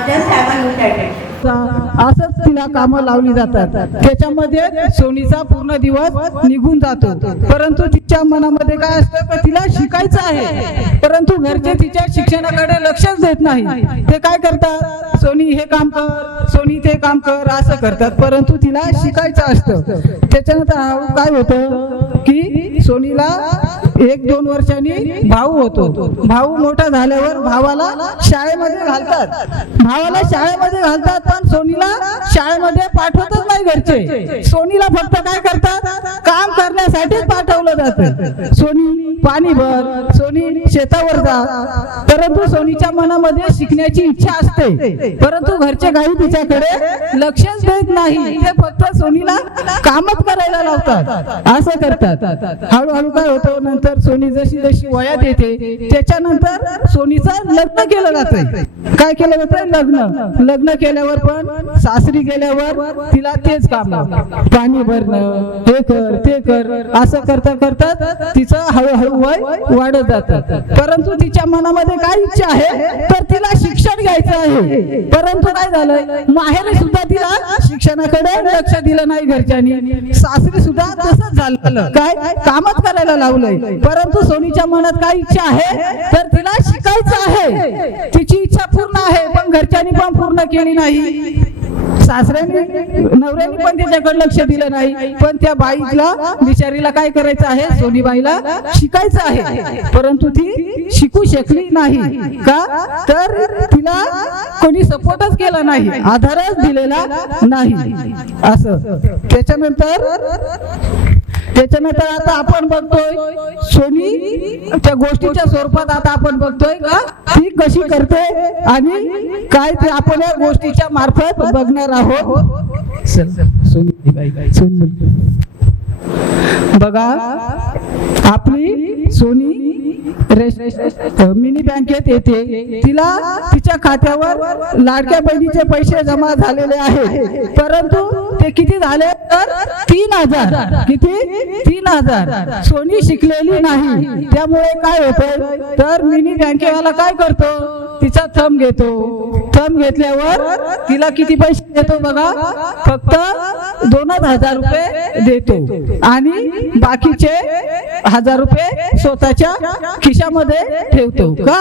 just have a look at it. असंच तिला कामं लावली जातात. त्याच्यामध्ये सोनीचा पूर्ण दिवस निघून जातो. परंतु तिच्या मनामध्ये काय असतं की तिला शिकायचं आहे, परंतु घरचे तिच्या शिक्षणाकडे लक्षच देत नाही. ते काय करतात, सोनी हे काम कर, सोनी ते काम कर असं करतात, परंतु तिला शिकायचं असतं. त्याच्यानंतर काय होतं की सोनीला 1-2 वर्षांनी भाऊ होतो. भाऊ मोठा झाल्यावर भावाला शाळेमध्ये घालतात, पण सोनीला शाळेमध्ये पाठवतच नाही घरचे. सोनीला फक्त काय करतात, काम करण्यासाठीच पाठवलं जातं. सोनी पाणी भर, सोनी शेतावर जा, परंतु सोनीच्या मनामध्ये शिकण्याची इच्छा असते, परंतु घरचे काही तिच्याकडे लक्षच देत नाही. ते फक्त सोनीला कामच करायला लावतात, असं करतात. हळूहळू काय होतं, नंतर सोनी जशी जशी वयात येते त्याच्यानंतर सोनीचं लग्न केलं जातं. काय केलं जातं, लग्न केल्यावर पण सासरी गेल्यावर तिला तेच काम, पाणी भरणं, हे कर ते कर असं करता करता तिचं हळूहळू वय वाढत जातं. परंतु तिच्या मनामध्ये काय इच्छा आहे तर तिला शिक्षण घ्यायचं आहे. परंतु काय झालं, माहेरी सुद्धा तिला शिक्षणाकडे लक्ष दिलं नाही घरच्यांनी, सासरी सुद्धा तसंच झालं, काय कामच करायला लावलंय. परंतु सोनीच्या मनात काय इच्छा आहे तर तिला शिकायचं आहे. तिची इच्छा पूर्ण आहे पण घरच्यांनी पण पूर्ण केली नाही, सासऱ्याने नवऱ्याने पण त्याच्याकडे लक्ष दिलं नाही. पण त्या बाईला बिचारीला काय करायचं आहे, सोनीबाईला शिकायचं आहे. परंतु ती शिकू शकली नाही का तर तिला कोणी सपोर्टच केला नाही, आधारच दिलेला नाही. असं त्याच्यानंतर आता आपण बघतोय सोनी त्या गोष्टीच्या स्वरूपात आता आपण बघतोय का ती कशी करते आणि काय ते आपण या गोष्टीच्या मार्फत बघणार आहोत. बघा आपली सोनी मिनी बँकेत येते, तिला तिच्या खात्यावर लाडक्या बहिणीचे पैसे जमा झालेले आहेत. परंतु ते किती झाले तर 3,000. किती? 3,000. सोनी शिकलेली नाही, त्यामुळे काय होतं तर मिनी बँकेवाला काय करतो, तिचा थंब घेतो. थंब घेतल्यावर तिला किती पैसे देतो बघा, फक्त 2,000 रुपये देतो आणि बाकीचे 1,000 रुपये स्वतःच्या खिशामध्ये ठेवतो. का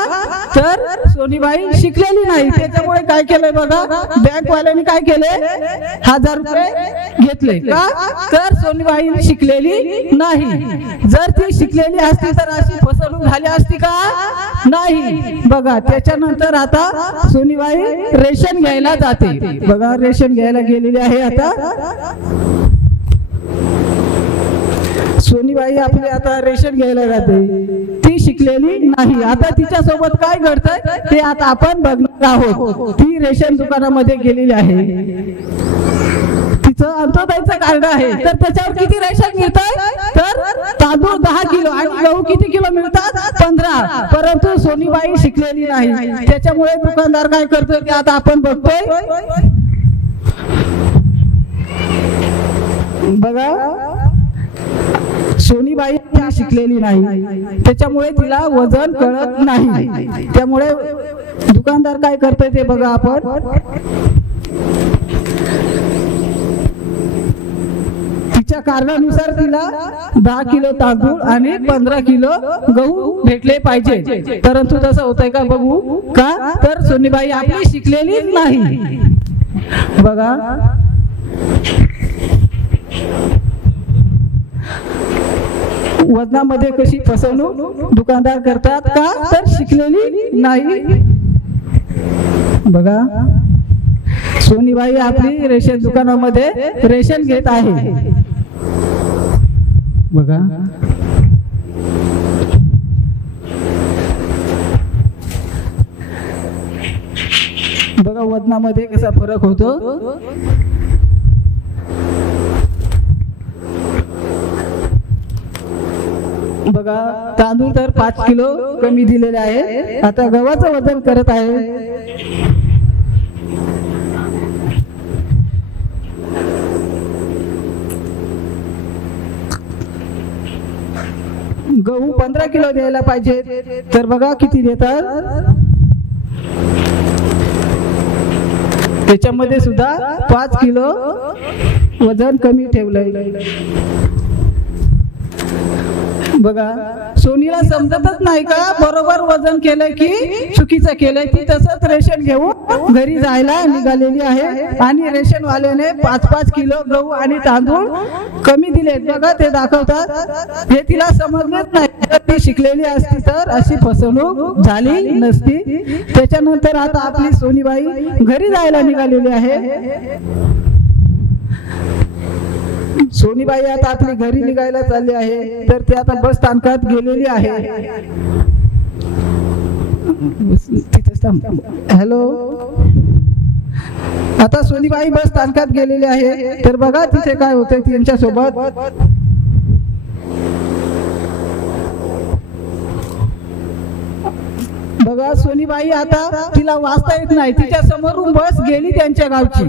तर सोनीबाई शिकलेली नाही, त्याच्यामुळे काय केलंय बघा, बँकवाल्यांनी काय केले 1,000 रुपये घेतले. का तर सोनीबाई शिकलेली नाही. जर ती शिकलेली असती तर अशी फसवणूक झाली असती का नाही. बघा त्याच्यानंतर आता सोनीबाई रेशन घ्यायला जाते. बघा रेशन घ्यायला गेलेली आहे. आता सोनीबाई आपली आता रेशन घ्यायला जाते, ती शिकलेली नाही. आता तिच्या सोबत काय घडतंय ते आता आपण बघणार आहोत. ती रेशन दुकानामध्ये गेलेली आहे, तिचं अंत्योदयचं कार्ड आहे. तर त्याच्यावर किती रेशन मिळतंय तर तांदूळ 10 किलो आणि गहू किती किलो मिळतात 15. परंतु सोनीबाई शिकलेली नाही, त्याच्यामुळे दुकानदार काय करतोय ते आता आपण बघतोय. बघा सोनीबाई शिकलेली नाही, त्याच्यामुळे तिला वजन कळत नाही. त्यामुळे दुकानदार काय करतोय ते बघा आपण. तिच्या कारणानुसार तिला 10 किलो तांदूळ आणि 15 किलो गहू भेटले पाहिजे. परंतु तसं होतंय का बघू. का तर सोनीबाई आपली शिकलेलीच नाही. बघा वजनामध्ये कशी फसवणूक दुकानदार करतात का तर शिकलेली नाही. बघा सोनीबाई आपली रेशन दुकानामध्ये रेशन घेत आहे. बघा बघा वजनामध्ये कसा फरक होतो. बघा तांदूळ तर 5 किलो कमी दिलेले आहे. आता गव्हाचं वजन करत आहे. गहू 15 किलो द्यायला पाहिजे, तर बघा किती देतात. त्याच्यामध्ये सुद्धा 5 किलो वजन कमी ठेवलंय. बघा सोनीला समजतच नाही का बरोबर वजन केलंय की चुकीचं केलंय. ती तसंच रेशन घेऊन घरी जायला निघालेली आहे आणि रेशन वाल्याने 5-5 किलो गहू आणि तांदूळ कमी दिले. बघा ते दाखवतात, हे तिला समजलंच नाही. ती शिकलेली असती तर अशी फसवणूक झाली नसती. त्याच्यानंतर आता आपली सोनीबाई घरी जायला निघालेली आहे. सोनीबाई आता आपली घरी निघायला चालली आहे, तर ते आता बस स्थानकात गेलेली आहे. हॅलो, आता सोनीबाई बस स्थानकात गेलेली आहे. तर बघा तिथे काय होतंय त्यांच्या सोबत. बघा सोनीबाई आता तिला वाचता येत नाही, तिच्या समोरून बस गेली त्यांच्या गावची.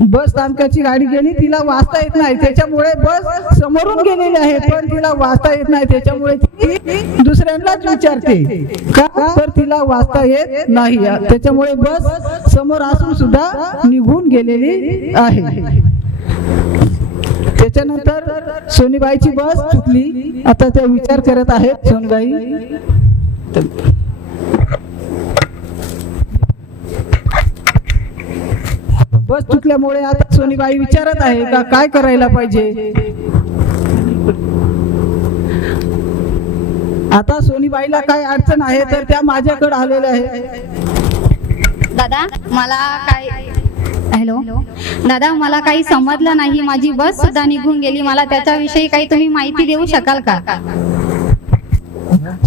बस स्थानकाची गाडी गेली, तिला वाचता येत नाही, त्याच्यामुळे बस समोरून गेलेली आहे पण तिला वाचता येत नाही, त्याच्यामुळे ती दुसऱ्यांनाच विचारते का, तर तिला वाचता येत नाही, त्याच्यामुळे बस समोर असून सुद्धा निघून गेलेली आहे. त्याच्यानंतर सोनीबाईची बस चुकली, आता त्या विचार करत आहेत. सोनीबाई बस चुकल्यामुळे आता सोनीबाई विचारत आहे का काय करायला पाहिजे. आता सोनीबाईला काय अडचण आहे तर त्या माझ्याकडे आलेल्या आहे. दादा मला काय हॅलो दादा मला काही समजलं नाही, माझी बस सुद्धा निघून गेली, मला त्याच्याविषयी काही तुम्ही माहिती देऊ शकाल का?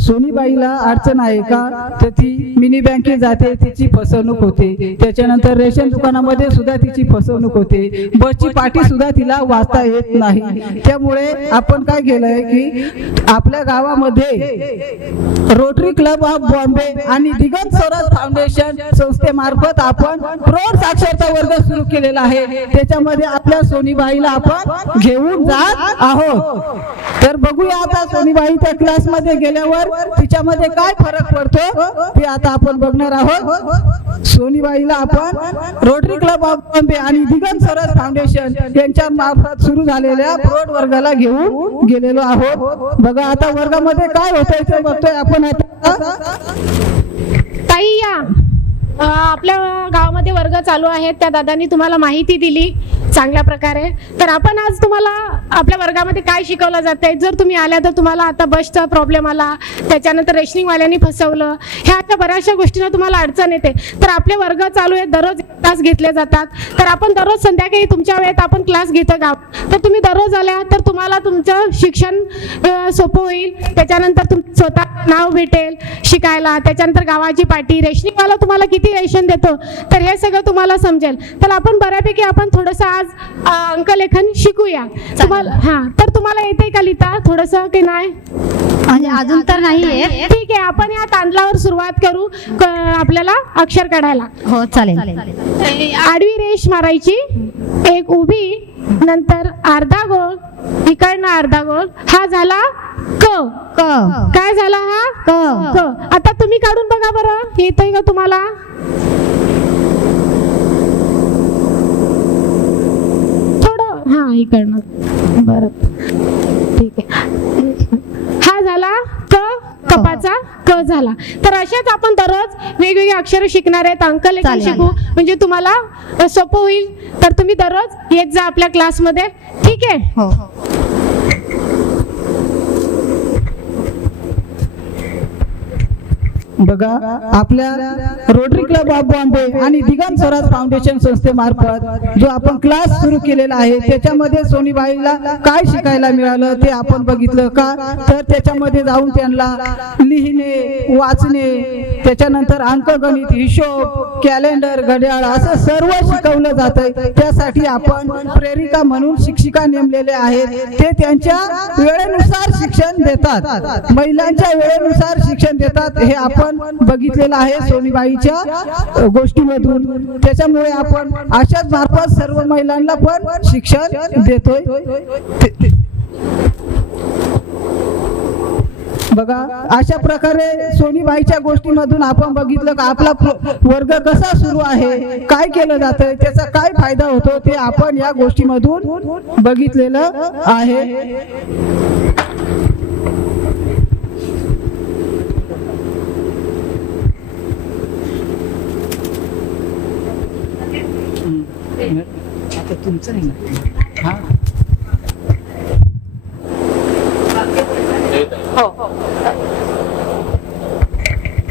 सोनीबाईला अडचण आहे का, तर ती मिनी बँकेत जाते, तिची फसवणूक होते, त्याच्यानंतर रेशन दुकानामध्ये सुद्धा तिची फसवणूक होते, बसची पाटी सुद्धा तिला वाचता येत नाही. त्यामुळे आपण काय केलंय की आपल्या गावामध्ये रोटरी क्लब ऑफ बॉम्बे आणि दिगंत स्वराज फाउंडेशन संस्थेमार्फत आपण प्रौढ साक्षरता वर्ग सुरू केलेला आहे. त्याच्यामध्ये आपल्या सोनीबाईला आपण घेऊन जात आहोत. तर बघूया आता सोनीबाई त्या क्लासमध्ये गेल्यावर तिच्यामध्ये काय फरक पडतो ते आता आपण बघणार आहोत. सोनीबाईला आपण रोटरी क्लब ऑफ बॉम्बे आणि दिगंत स्वराज फाउंडेशन यांच्या मार्फत सुरू झालेल्या प्रौढ वर्गाला घेऊन गेलेलो आहोत. बघा आता वर्गामध्ये काय होतंय ते बघतोय आपण आता. ताई या आपल्या गावामध्ये वर्ग चालू आहेत, त्या दादांनी तुम्हाला माहिती दिली चांगल्या प्रकारे. तर आपण आज तुम्हाला आपल्या वर्गामध्ये काय शिकवलं जातंय, जर तुम्ही आल्या तर तुम्हाला आता बसचा प्रॉब्लेम आला, त्याच्यानंतर रेशनिंगवाल्यांनी फसवलं, ह्या अशा बऱ्याचशा गोष्टींना तुम्हाला अडचण येते. तर आपले वर्ग चालू आहेत, दररोज क्लास घेतले जातात. तर आपण दररोज संध्याकाळी तुमच्या वेळेत आपण क्लास घेतो गाव, तर तुम्ही दररोज आल्या तर तुम्हाला तुमचं शिक्षण सोपं होईल. त्याच्यानंतर स्वतः नाव भेटेल शिकायला, त्याच्यानंतर गावाची पाटी, रेशनिंगवाला तुम्हाला किती रेशन देतो, तर हे सगळं तुम्हाला समजेल. तर आपण बऱ्यापैकी आपण थोडंसं आज अंकलेखन शिकूया. तुम्हाला तर तुम्हाला येते का लिहिता थोडंसं की नाही? म्हणजे अजून तर नाहीये. ठीक आहे, आपण या तांदळावर सुरुवात करू आपल्याला अक्षर काढायला. हो चालेल. आडवी रेष मारायची, एक उभी, नंतर अर्धा गोल, इकडनं अर्धा गोल, हा झाला क. काय झाला हा क. आता तुम्ही काढून बघा बरं, येतंय का तुम्हाला? थोडं इकडनं बरं, ठीक आहे. हा झाला क, कपाचा क झाला. तर अशाच आपण दररोज वेगवेगळे अक्षर शिकणार आहेत, अंकलेखन शिकू, म्हणजे तुम्हाला सोपं होईल. तर तुम्ही दररोज येत जा आपल्या क्लासमध्ये, ठीक आहे? हो. बघा आपल्या रोटरी क्लब ऑफ बॉम्बे आणि दिगंत स्वराज फाउंडेशन संस्थेमार्फत जो आपण क्लास सुरू केलेला आहे त्याच्यामध्ये सोनीबाईला काय शिकायला मिळालं ते आपण बघितलं का, तर त्याच्यामध्ये जाऊन त्यांना लिहिणे, वाचणे, त्याच्यानंतर अंकगणित, हिशोब, कॅलेंडर, घड्याळ असं सर्व शिकवलं जातंय. त्यासाठी आपण प्रेरिका म्हणून शिक्षिका नेमलेले आहेत, ते त्यांच्या वेळेनुसार शिक्षण देतात, महिलांच्या वेळेनुसार शिक्षण देतात. हे आपण बघितलेलं आहे सोनीबाईच्या गोष्टीमधून. त्याच्यामुळे आपण अशाच मार्फत सर्व महिलांना पण शिक्षण देतोय. बघा अशा प्रकारे सोनीबाईच्या गोष्टीमधून आपण बघितलं का आपला वर्ग कसा सुरू आहे, काय केलं जातंय, त्याचा काय फायदा होतो ते आपण या गोष्टीमधून बघितलेलं आहे. आता तुमचं आहे ना.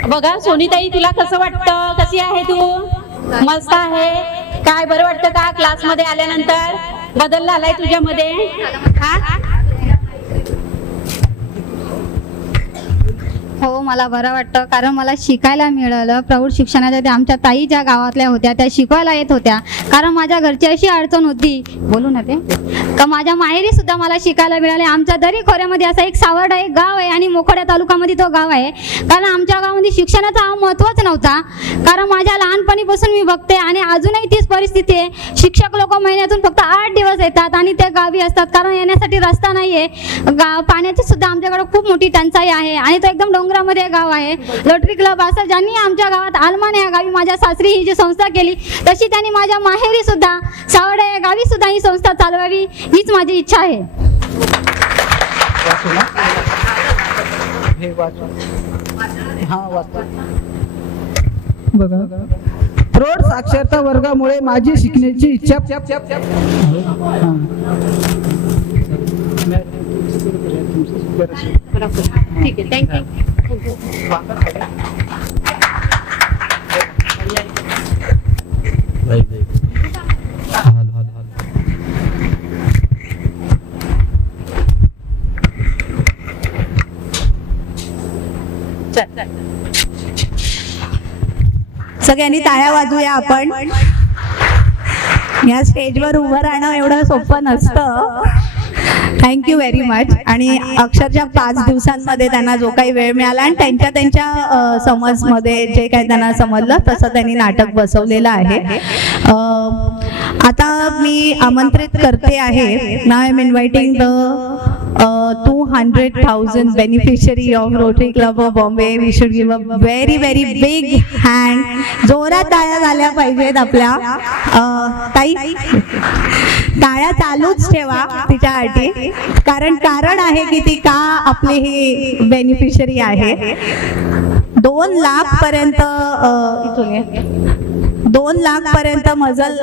बघा सोनीताई, तुला कसं वाटतं, कशी आहे तू? मस्त आहे. काय बरं वाटतं का क्लास मध्ये आल्यानंतर? बदल झालाय तुझ्यामध्ये? हो, मला बरं वाटतं, कारण मला शिकायला मिळालं. प्रौढ शिक्षणाच्या त्या आमच्या ताई ज्या गावातल्या होत्या त्या शिकवायला येत होत्या. कारण माझ्या घरची अशी अडचण होती, बोलू ना ते, का माझ्या माहेरी सुद्धा मला शिकायला मिळाले. आमच्या दरी खोऱ्यामध्ये असा एक सावर्डा एक गाव आहे आणि मोखोड्या तालुक्यामध्ये तो गाव आहे. कारण आमच्या गावामध्ये शिक्षणाचा हा महत्त्वच नव्हता. कारण माझ्या लहानपणीपासून मी बघते आणि अजूनही तीच परिस्थिती आहे. शिक्षक लोक महिन्यातून फक्त 8 दिवस येतात आणि ते गावी असतात, कारण येण्यासाठी रस्ता नाही आहे. पाण्याची सुद्धा आमच्याकडे खूप मोठी टंचाई आहे आणि तो एकदम डोंगरामध्ये गाव आहे. रोटरी क्लब असं ज्यांनी आमच्या गावात आलमान या गावी माझ्या सासरी ही जी संस्था केली, तशी त्यांनी माझ्या माहेरी सुद्धा सावडा या गावी सुद्धा ही संस्था चालवावी, हीच माझी इच्छा आहे. बघा, प्रौढ साक्षरता वर्गामुळे माझी शिकण्याची इच्छा. ठीक आहे, थँक्यू. सगळ्यांनी टाळ्या वाजूया आपण. या स्टेजवर उभं राहणं एवढं सोपं नसतं. Thank you very much. आणि अक्षरशः 5 दिवसांमध्ये त्यांना जो काही वेळ मिळाला आणि त्यांच्या समजमध्ये जे काही त्यांना समजलं तसं त्यांनी नाटक बसवलेलं आहे. आता मी आमंत्रित करते आहे, नाव I am inviting the 200,000 beneficiary of Rotary Club of Bombay. We should give a very very big hand. जोरात टाळ्या झाल्या पाहिजेत आपल्या. ताई, टाळ्या चालूच ठेवा तिच्यासाठी, कारण आहे की ती का आपली ही बेनिफिशरी आहे. 2 लाख पर्यंत 2 लाख पर्यंत मजल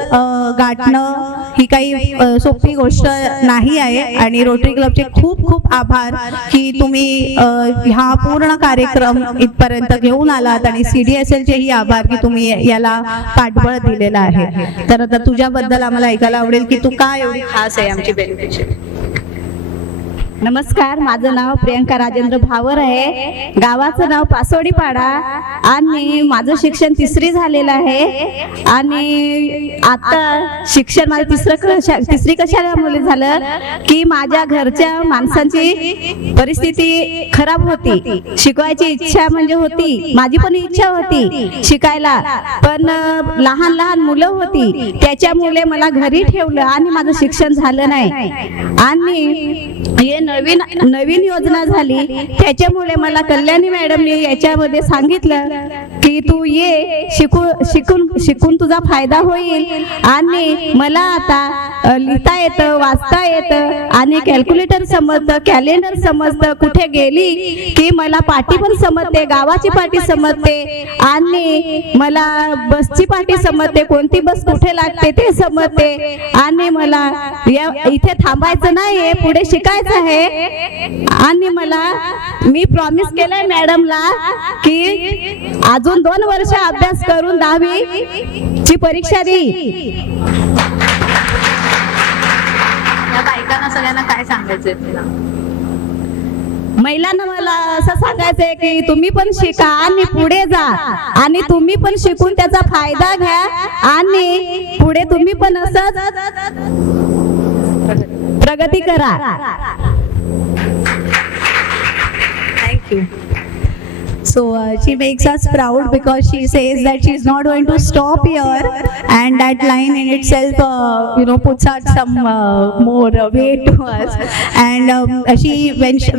गाठणं ही काही सोपी गोष्ट नाही आहे. आणि रोटरी क्लबचे खूप खूप आभार की तुम्ही हा पूर्ण कार्यक्रम इथपर्यंत घेऊन आलात. आणि CDSLचेही आभार की तुम्ही याला पाठबळ दिलेलं आहे. तर आता तुझ्याबद्दल आम्हाला ऐकायला आवडेल की तू का एवढी खास आहे आमची बेनिफिशरी. नमस्कार, माझं नाव प्रियंका राजेंद्र भावर आहे. गावाचं नाव पासोडीपाडा आणि माझं शिक्षण 3री झालेलं आहे. आणि आता शिक्षण माझं तिसरी कशामुळे झालं की माझ्या घरच्या माणसांची परिस्थिती खराब होती. शिकवायची इच्छा म्हणजे होती, माझी पण इच्छा होती शिकायला, पण लहान लहान मुलं होती, त्याच्यामुळे मला घरी ठेवलं आणि माझं शिक्षण झालं नाही. आणि हे नवीन योजना झाली, त्याच्यामुळे मला कल्याणी मॅडमने याच्यामध्ये सांगितलं की तू ये, शिकून तुझा फायदा होईल. आणि मला आता लिहिता येतं, वाचता येतं आणि कॅल्क्युलेटर समजतं, कॅलेंडर समजतं. कुठे गेली की मला पाटी पण समजते, गावाची पाटी समजते आणि मला बसची पाटी समजते, कोणती बस कुठे लागते ते समजते. आणि मला इथे थांबायचं नाहीये, पुढे शिकायचं आहे. आणि मी प्रॉमिस केलंय मॅडमला की अजून 2 वर्ष अभ्यास करून 10वी ची परीक्षा देईल. या बायकांना सगळ्यांना काय सांगायचंय तुला? महिलांना मला असं सांगायचंय की तुम्ही पण शिका आणि पुढे जा आणि तुम्ही पण शिकून त्याचा फायदा घ्या आणि पुढे तुम्ही पण असंच प्रगती करा. Thank you. So she makes us proud because she says that she is not going to stop here, and that line in itself, puts out some more weight to us. And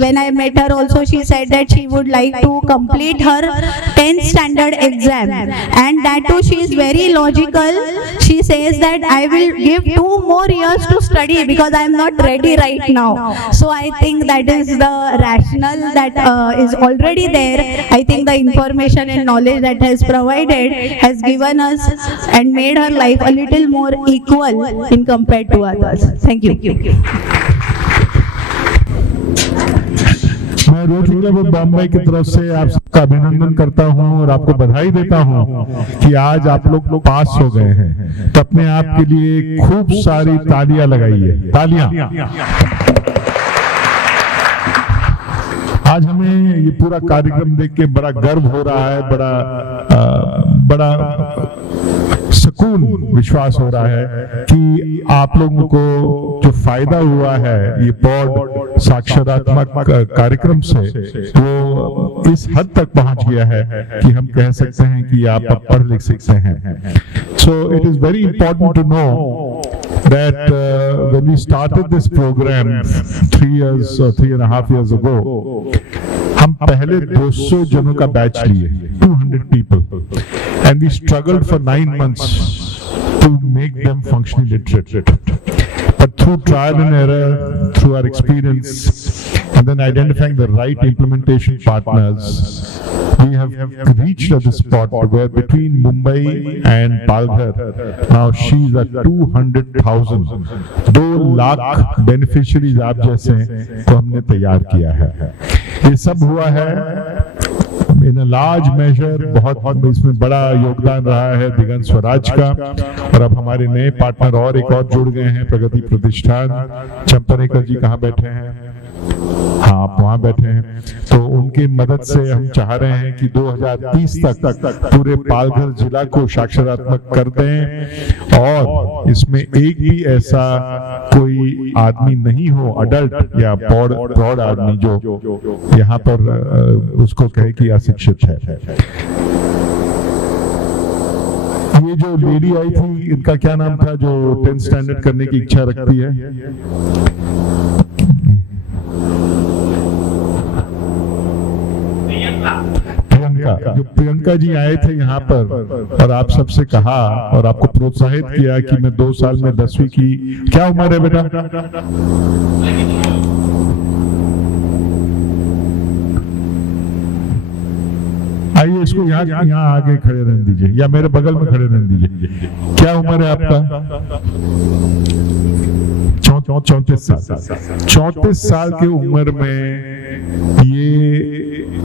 when I met her, also she said that she would like to complete her 10th standard exam, and that too she is very logical. She says that I will give 2 more years to study because I am not ready right now. So I think that is the rationale that is already there. I think the information and knowledge that has provided has given us and made her life a little more equal in compared to others. Thank you. मैं rotary Club of Bombay की तरफ से आप सबका अभिनंदन करता हूं और आपको बधाई देता हूं कि आज आप लोग पास हो गए हैं. तो अपने आप के लिए खूब सारी तालियां लगाइए, तालियां. आज हमें ये पूरा कार्यक्रम देख के बड़ा गर्व हो रहा है, बड़ा सुकून विश्वास हो रहा है कि आप लोगों को जो फायदा हुआ है ये पौड साक्षरात्मक कार्यक्रम से, वो इस हद तक पहुंच गया है कि हम कह सकते हैं कि आप अब पढ़ लिख सकते हैं. So it is very important to know that when we started this program 3.5 years ago, हम पहले 200 जनों का बैच लिए, 200 people, and we struggled for 9 months to make them functionally literate. But through trial and error, through our experience, and then identifying the right implementation partners, we have reached at the spot where between Mumbai and Palghar, now she's at 200,000. 2 lakh beneficiaries आप जैसे को हमने तैयार KIA है. ये सब हुआ है in a large major. बहुत इसमें बड़ा योगदान रहा है दिगंत स्वराज का, और अब हमारे नए पार्टनर और एक और जुड़ गए हैं, प्रगति प्रतिष्ठान. चंपनेकर जी कहाँ बैठे हैं? हाँ, आप वहां बैठे हैं. तो उनकी मदद से हम चाह रहे हैं कि 2030 तक पूरे पालघर जिला को साक्षरात्मक कर दें, और इसमें एक भी ऐसा कोई आदमी नहीं हो, अडल्ट या प्रौढ़ आदमी जो यहाँ पर उसको कहे कि अशिक्षित है. ये जो लेडी आई थी, इनका क्या नाम था, जो 10th स्टैंडर्ड करने की इच्छा रखती है? प्रियंका. जो प्रियंका जी आए थे यहाँ पर और आप सबसे कहा और आपको प्रोत्साहित किया कि मैं 2 साल में 10वीं की, क्या उम्र है बेटा? आइए इसको यहाँ आगे खड़े रहने दीजिए, या मेरे बगल में खड़े रहने दीजिए. क्या उम्र है आपका? 34 साल. 34 साल की उम्र में ये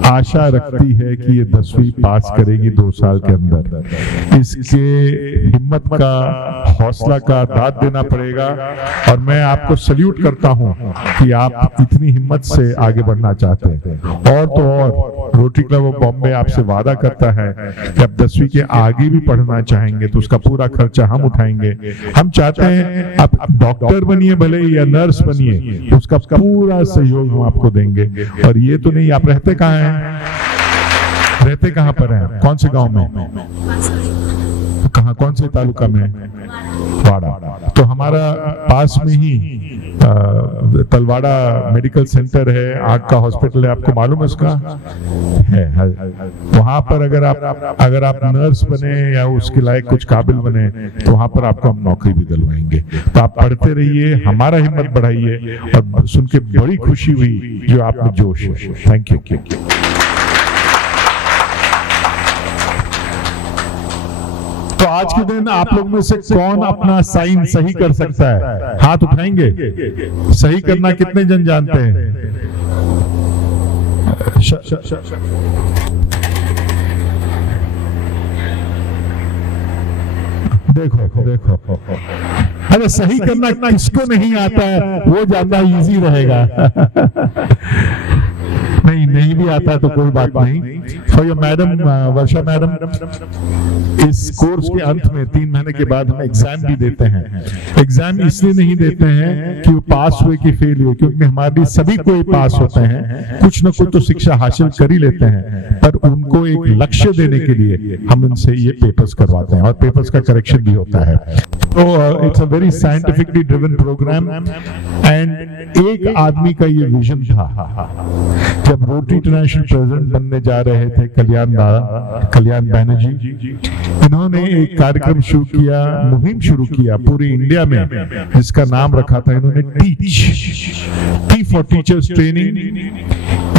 आशा रखती है कि ये 10वीं पास करेगी 2 साल के अंदर. इसके हिम्मत का, हौसला का दाद देना पड़ेगा, और मैं आपको सल्यूट करता हूं कि आप इतनी हिम्मत से आगे बढ़ना चाहते हैं. और तो और रोटरी क्लब ऑफ बॉम्बे आपसे वादा करता है कि आप 10वीं के आगे भी पढ़ना चाहेंगे तो उसका पूरा खर्चा हम उठाएंगे. हम चाहते हैं आप डॉक्टर बनिए भले या नर्स बनिए, उसका पूरा सहयोग हम आपको देंगे. और ये तो नहीं, आप रहते कहाँ हैं? रहते कहाँ पर हैं? कौन से गांव में? कहाँ, कौन से तालुका में? वाड़ा. तो हमारा पास में ही तलवाड़ा मेडिकल सेंटर है, आँख का हॉस्पिटल है, आपको मालूम है उसका? है. वहां पर अगर आप नर्स बने या उसके लायक कुछ काबिल बने तो वहां पर आपको हम नौकरी भी दिलवाएंगे. तो आप पढ़ते रहिए, हमारा हिम्मत बढ़ाइए, और सुन के बड़ी खुशी हुई जो आप में जोश है. Thank you. तो आज के दिन आप लोग में से कौन अपना साइन सही कर सकता है? हाथ उठाएंगे. सही करना कितने जन जानते हैं? देखो. अरे सही करना किसको नहीं आता है वो ज्यादा इजी रहेगा. नहीं भी आता तो कोई बात नहीं. For your madam, Varsha madam, इस कोर्स के अंत में 3 महीने के बाद हम एग्जाम भी देते हैं. एग्जाम इसलिए नहीं देते हैं कि वो पास हुए कि फेल हुए, क्योंकि हमारी सभी कोई पास होते हैं, कुछ न कुछ तो शिक्षा हासिल कर ही लेते हैं, पर उनको एक लक्ष्य देने के लिए हम इनसे ये पेपर्स करवाते हैं, और पेपर्स का करेक्शन भी होता है. तो it's a very scientifically driven program. And एक आदमी का ये विजन था जब रोटरी इंटरनेशनल प्रेसिडेंट बनने जा रहे थे, कल्याण बैनर्जी. इन्होंने एक कार्यक्रम शुरू किया, मुहिम शुरू किया पूरे इंडिया में, जिसका नाम रखा था इन्होंने T for teachers training,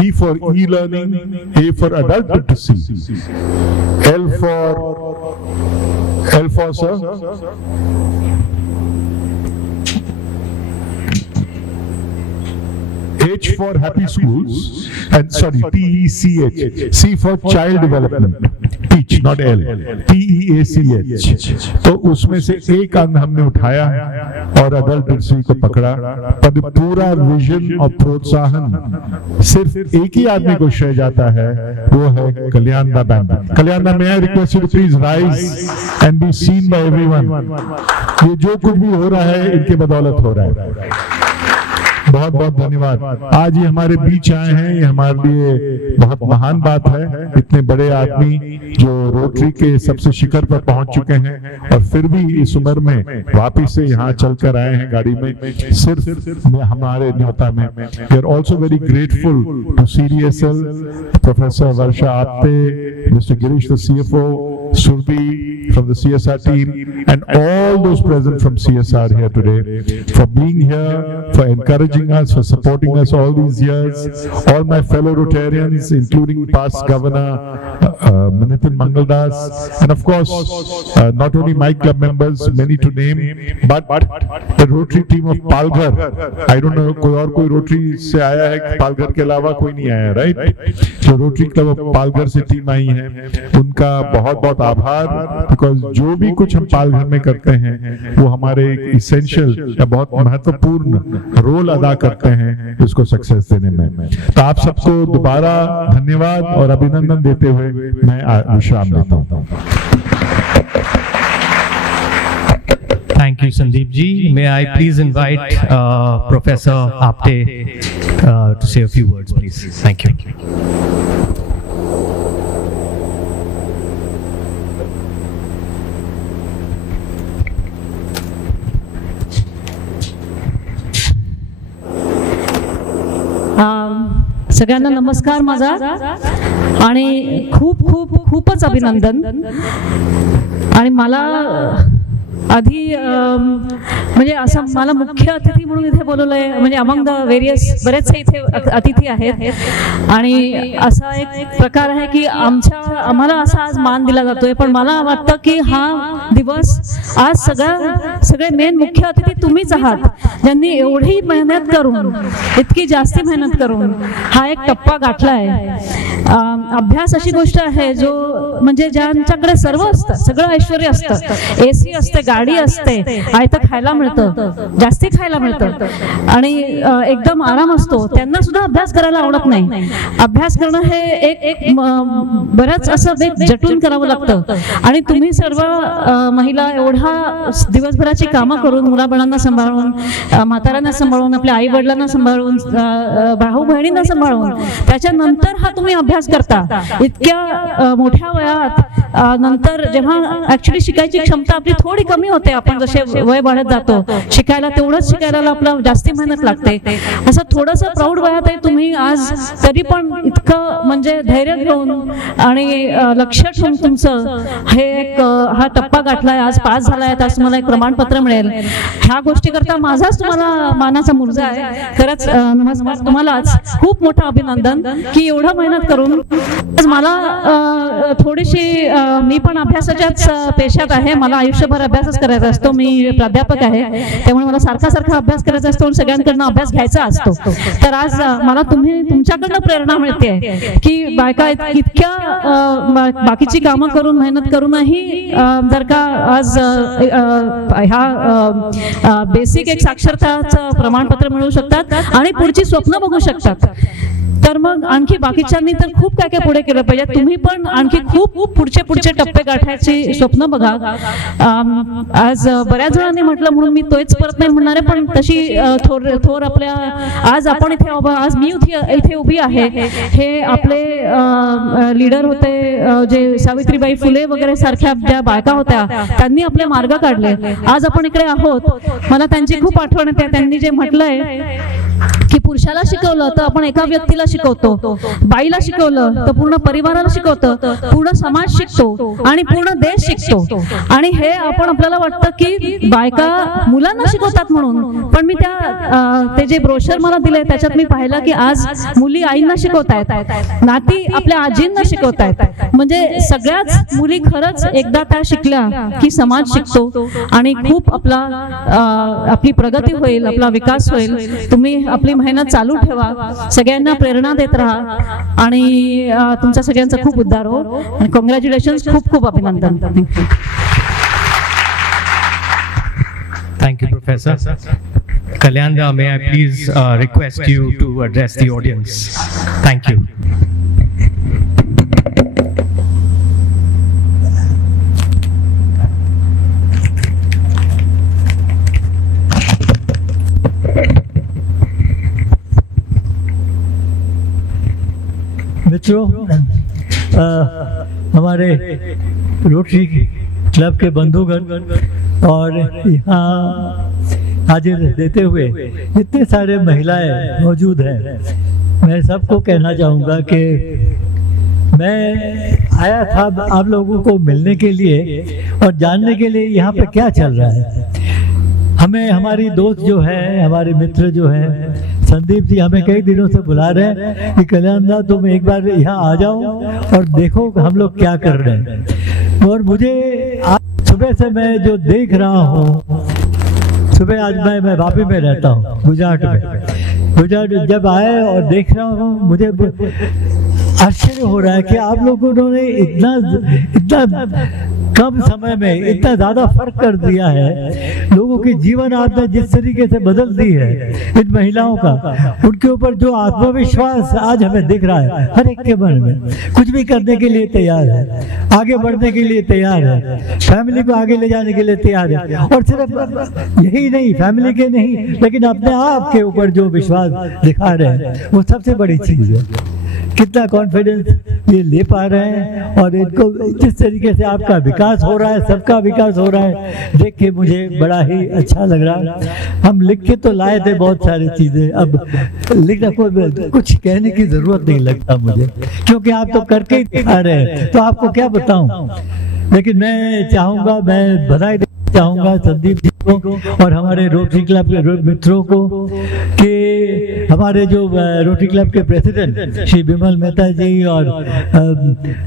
E for e-learning, A for adult literacy, L for sir, H for Happy Schools, and sorry, TECH, C for Child Development, teach not L, TEACH. तो उसमें से एक अंग हमने उठाया और अडल्ट लिटरेसी को पकड़ा, पर पूरा विजन और प्रोत्साहन सिर्फ एक ही आदमी को श्रेय जाता है, वो है कल्याण दा बैंड। कल्याण दा, may I request you to please rise and be seen by everyone। ये जो कुछ भी हो रहा है इनके बदौलत हो रहा है। बहुत बहुत धन्यवाद। आज ये हमारे बीच आए हैं, ये हमारे लिए बहुत महान बात है। इतने बड़े आदमी जो रोटरी के सबसे शिखर पर पहुंच चुके हैं और फिर भी इस उम्र में वापिस से यहाँ चलकर आए हैं गाड़ी में, सिर्फ हमारे न्योता में। We are also very grateful to CDSL, professor Varsha Apte, mister Girish the CFO, Surbi from the CSR team, and all those present from CSR here today, for being here, for encouraging us, for supporting us all these years. All my fellow Rotarians, including past Governor Nitin Mangaldas, and of course, not only my club members, many to name, but the Rotary team of Palghar. I don't know, कोई और कोई Rotary से आया है पालघर के अलावा? कोई नहीं आया, right? जो Rotary Club of पालघर से टीम आई है, उनका बहुत बहुत आभार, बिकॉज जो भी कुछ हम पालघर में करते हैं वो हमारे एक इसेंशियल या बहुत महत्वपूर्ण रोल अदा करते हैं इसको सक्सेस देने में। तो आप सबको दोबारा धन्यवाद और अभिनंदन देते हुए मैं विश्राम लेता हूँ। Thank you, Sandeep ji. May I please invite Professor Apte to say a few words, please. Thank you. सगळ्यांना नमस्कार माझा, आणि खूप खूप खूपच अभिनंदन। आणि मला आधी म्हणजे असं मला मुख्य अतिथी म्हणून इथे बोलवलंय, म्हणजे अमंग द व्हेरियस बरेचसे इथे अतिथी आहेत, आणि असा एक प्रकार आहे की आम्हाला असा आज मान दिला जातोय, पण मला वाटतं की हा दिवस आज सगळे मेन मुख्य अतिथी तुम्हीच आहात, ज्यांनी एवढी मेहनत करून, इतकी जास्ती मेहनत करून हा एक टप्पा गाठलाय। अभ्यास अशी गोष्ट आहे जो म्हणजे ज्यांच्याकडे सर्व असतं, सगळं ऐश्वर्य असतं, AC असते, गाडी असते, आयतं खायला मिळतं, जास्ती खायला मिळतं, आणि एकदम आराम असतो, त्यांना सुद्धा अभ्यास करायला आवडत नाही। अभ्यास करणं हे एक बरंच असं एक जटून करावं लागतं, आणि तुम्ही सर्व महिला एवढा दिवसभराची कामं करून, मुलाबाळांना सांभाळून, म्हाताऱ्यांना सांभाळून, आपल्या आई वडिलांना सांभाळून, भाऊ बहिणींना सांभाळून त्याच्यानंतर हा तुम्ही अभ्यास करता इतक्या मोठ्या वयात, नंतर जेव्हा ऍक्च्युली शिकायची क्षमता आपली थोडी कमी होते, आपण जसे वय वाढत जातो, शिकायला तेवढंच शिकायला आपला जास्ती मेहनत लागते, असं थोडंसं प्रौढ वयात आहे तुम्ही आज, तरी पण इतकं म्हणजे धैर्य घेऊन आणि लक्ष ठेवून तुमचं हे एक हा टप्पा गाठलाय, आज पास झालाय, आज तुम्हाला एक प्रमाणपत्र मिळेल। ह्या गोष्टी करता माझाच तुम्हाला मानाचा मुर्जा आहे, खरंच नमस्कार तुम्हालाच, खूप मोठं अभिनंदन की एवढं मेहनत करून। मला थोडीशी मी पण अभ्यासाच्याच पेशात आहे, मला आयुष्यभर अभ्यासच करायचा असतो, मी प्राध्यापक आहे, त्यामुळे मला सारखा अभ्यास करायचा असतो, सगळ्यांकडनं अभ्यास घ्यायचा असतो। तर आज मला तुमच्याकडनं प्रेरणा मिळते की बायका इतक्या बाकीची कामं करून, मेहनत करूनही जर का आज ह्या बेसिक एक साक्षरताचं प्रमाणपत्र मिळवू शकतात आणि पुढची स्वप्न बघू शकतात, तर मग आणखी बाकीच्यांनी तर खूप काय काय पुढे केलं पाहिजे। तुम्ही पण आणखी खूप पुढचे टप्पे गाठायची स्वप्न बघा। आज बऱ्याच जणांनी म्हटलं म्हणून मी तोच परत नाही म्हणणार आहे, पण तशी थोर आपल्या आज आपण इथे आज मी इथे उभी आहे, हे आपले लीडर होते जे सावित्रीबाई फुले वगैरे सारख्या ज्या बायका होत्या, त्यांनी आपले मार्ग काढले, आज आपण इकडे आहोत। मला त्यांची खूप आठवण येते, त्यांनी जे म्हटलंय की पुरुषाला शिकवलं तर आपण एका व्यक्तीला शिकवतो, बाईला शिकवलं तर पूर्ण परिवाराला शिकवतो, पूर्ण समाज शिकतो आणि पूर्ण देश शिकतो। आणि हे आपण आपल्याला वाटतं की बायका मुलांना शिकवतात म्हणून, पण मी ते जे ब्रोशर मला दिले त्याच्यात मी पाहिलं की आज मुली आईंना शिकवतायत, नाती आपल्या आजींना शिकवतायत, म्हणजे सगळ्याच मुली खरंच एकदा त्या शिकल्या की समाज शिकतो आणि खूप आपली प्रगती होईल, आपला विकास होईल। तुम्ही आपली मेहनत चालू ठेवा, सगळ्यांना प्रेरणा देत राहा आणि तुमच्या सगळ्यांचा खूप उद्धार हो आणि कॉंग्रॅच्युलेशन्स, खूप खूप अभिनंदन. Thank you. Thank you, Professor. Kalyanda, may I please request you to address the audience? Thank you. मित्रों, हमारे रोटरी क्लब के बंधुगण और यहाँ हाजिर देते हुए इतने सारे महिलाएं मौजूद हैं, मैं सबको कहना चाहूँगा कि मैं आया था आप लोगों को मिलने के लिए और जानने के लिए यहाँ पे क्या चल रहा है. हमें हमारी दोस्त जो है, हमारे मित्र जो हैं, संदीप जी हमें कई दिनों से बुला रहे हैं कि कल्याणदा तुम एक बार यहाँ आ जाओ और देखो हम लोग क्या कर रहे हैं. और मुझे आज सुबह से मैं जो देख रहा हूँ, सुबह आज मैं वापी में रहता हूँ, गुजरात में. गुजरात जब आए और देख रहा हूँ, मुझे आश्चर्य हो रहा है कि आप लोगों ने इतना कम समय में इतना ज्यादा फर्क कर दिया है. लोगों की जीवन आपने जिस तरीके से बदल दी है इन महिलाओं का, उनके ऊपर जो आत्मविश्वास आज हमें दिख रहा है, हर एक के मन में कुछ भी करने के लिए तैयार है, आगे बढ़ने के लिए तैयार है, फैमिली को आगे ले जाने के लिए तैयार है. और सिर्फ यही नहीं, फैमिली के नहीं, लेकिन अपने आप के ऊपर जो विश्वास दिखा रहे हैं वो सबसे बड़ी चीज है. कितना कॉन्फिडेंस ये ले पा रहे हैं और इनको जिस तरीके से आपका विकास हो रहा है, सबका विकास हो रहा है, देख के मुझे बड़ा ही अच्छा लग रहा है. हम लिख के तो लाए थे बहुत सारी चीजें, अब लिखना कुछ कहने की जरूरत नहीं लगता मुझे, क्योंकि आप तो करके ही दिखा रहे हैं, तो आपको क्या बताऊं. लेकिन मैं चाहूंगा, मैं बधाई चाहूंगा संदीप जी को और हमारे रोटरी क्लब के मित्रों को कि हमारे जो रोटरी क्लब के प्रेसिडेंट श्री विमल मेहता जी और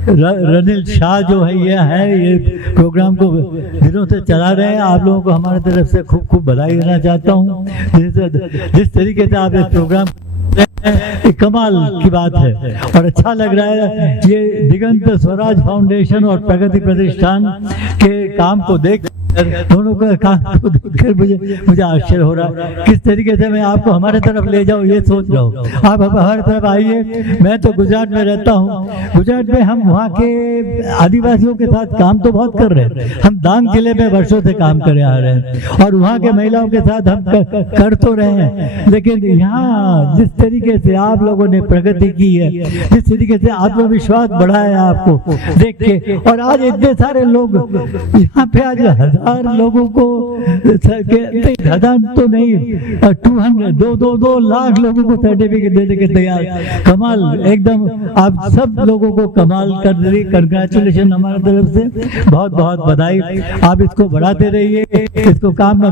रनिल शाह जो है ये प्रोग्राम को दिनों से चला रहे हैं. आप लोगों को हमारे तरफ से खूब खूब बधाई देना चाहता हूँ. जिस तरीके से आप इस प्रोग्राम एक कमाल की बात है और अच्छा लग रहा है. ये दिगंत स्वराज फाउंडेशन और प्रगति प्रतिष्ठान के काम को देख, दोनों का काम को देखकर मुझे आश्चर्य हो रहा है किस तरीके से मैं आपको हमारे तरफ ले जाऊं, ये सोच रहा हूँ. आप हमारे तरफ आइए. मैं तो गुजरात में रहता हूँ. गुजरात में हम वहाँ के आदिवासियों के साथ काम तो बहुत कर रहे हैं. हम डांग जिले में वर्षों से काम करे आ रहे हैं और वहाँ के महिलाओं के साथ हम कर तो रहे हैं. लेकिन यहाँ जिस तरीके से आप लोगों ने प्रगति की है, जिस तरीके से आत्मविश्वास बढ़ाया आपको देख के, और आज इतने सारे लोग यहाँ पे, आज 1000 लोगों को, 1000 तो नहीं, 2 लाख लोगों को सर्टिफिकेट देने के तैयार. कमाल, एकदम आप सब लोगों को कमाल कर रही. कंग्रेचुलेशन हमारी तरफ से, बहुत बहुत बधाई. आप इसको बढ़ाते रहिए, इसको काम में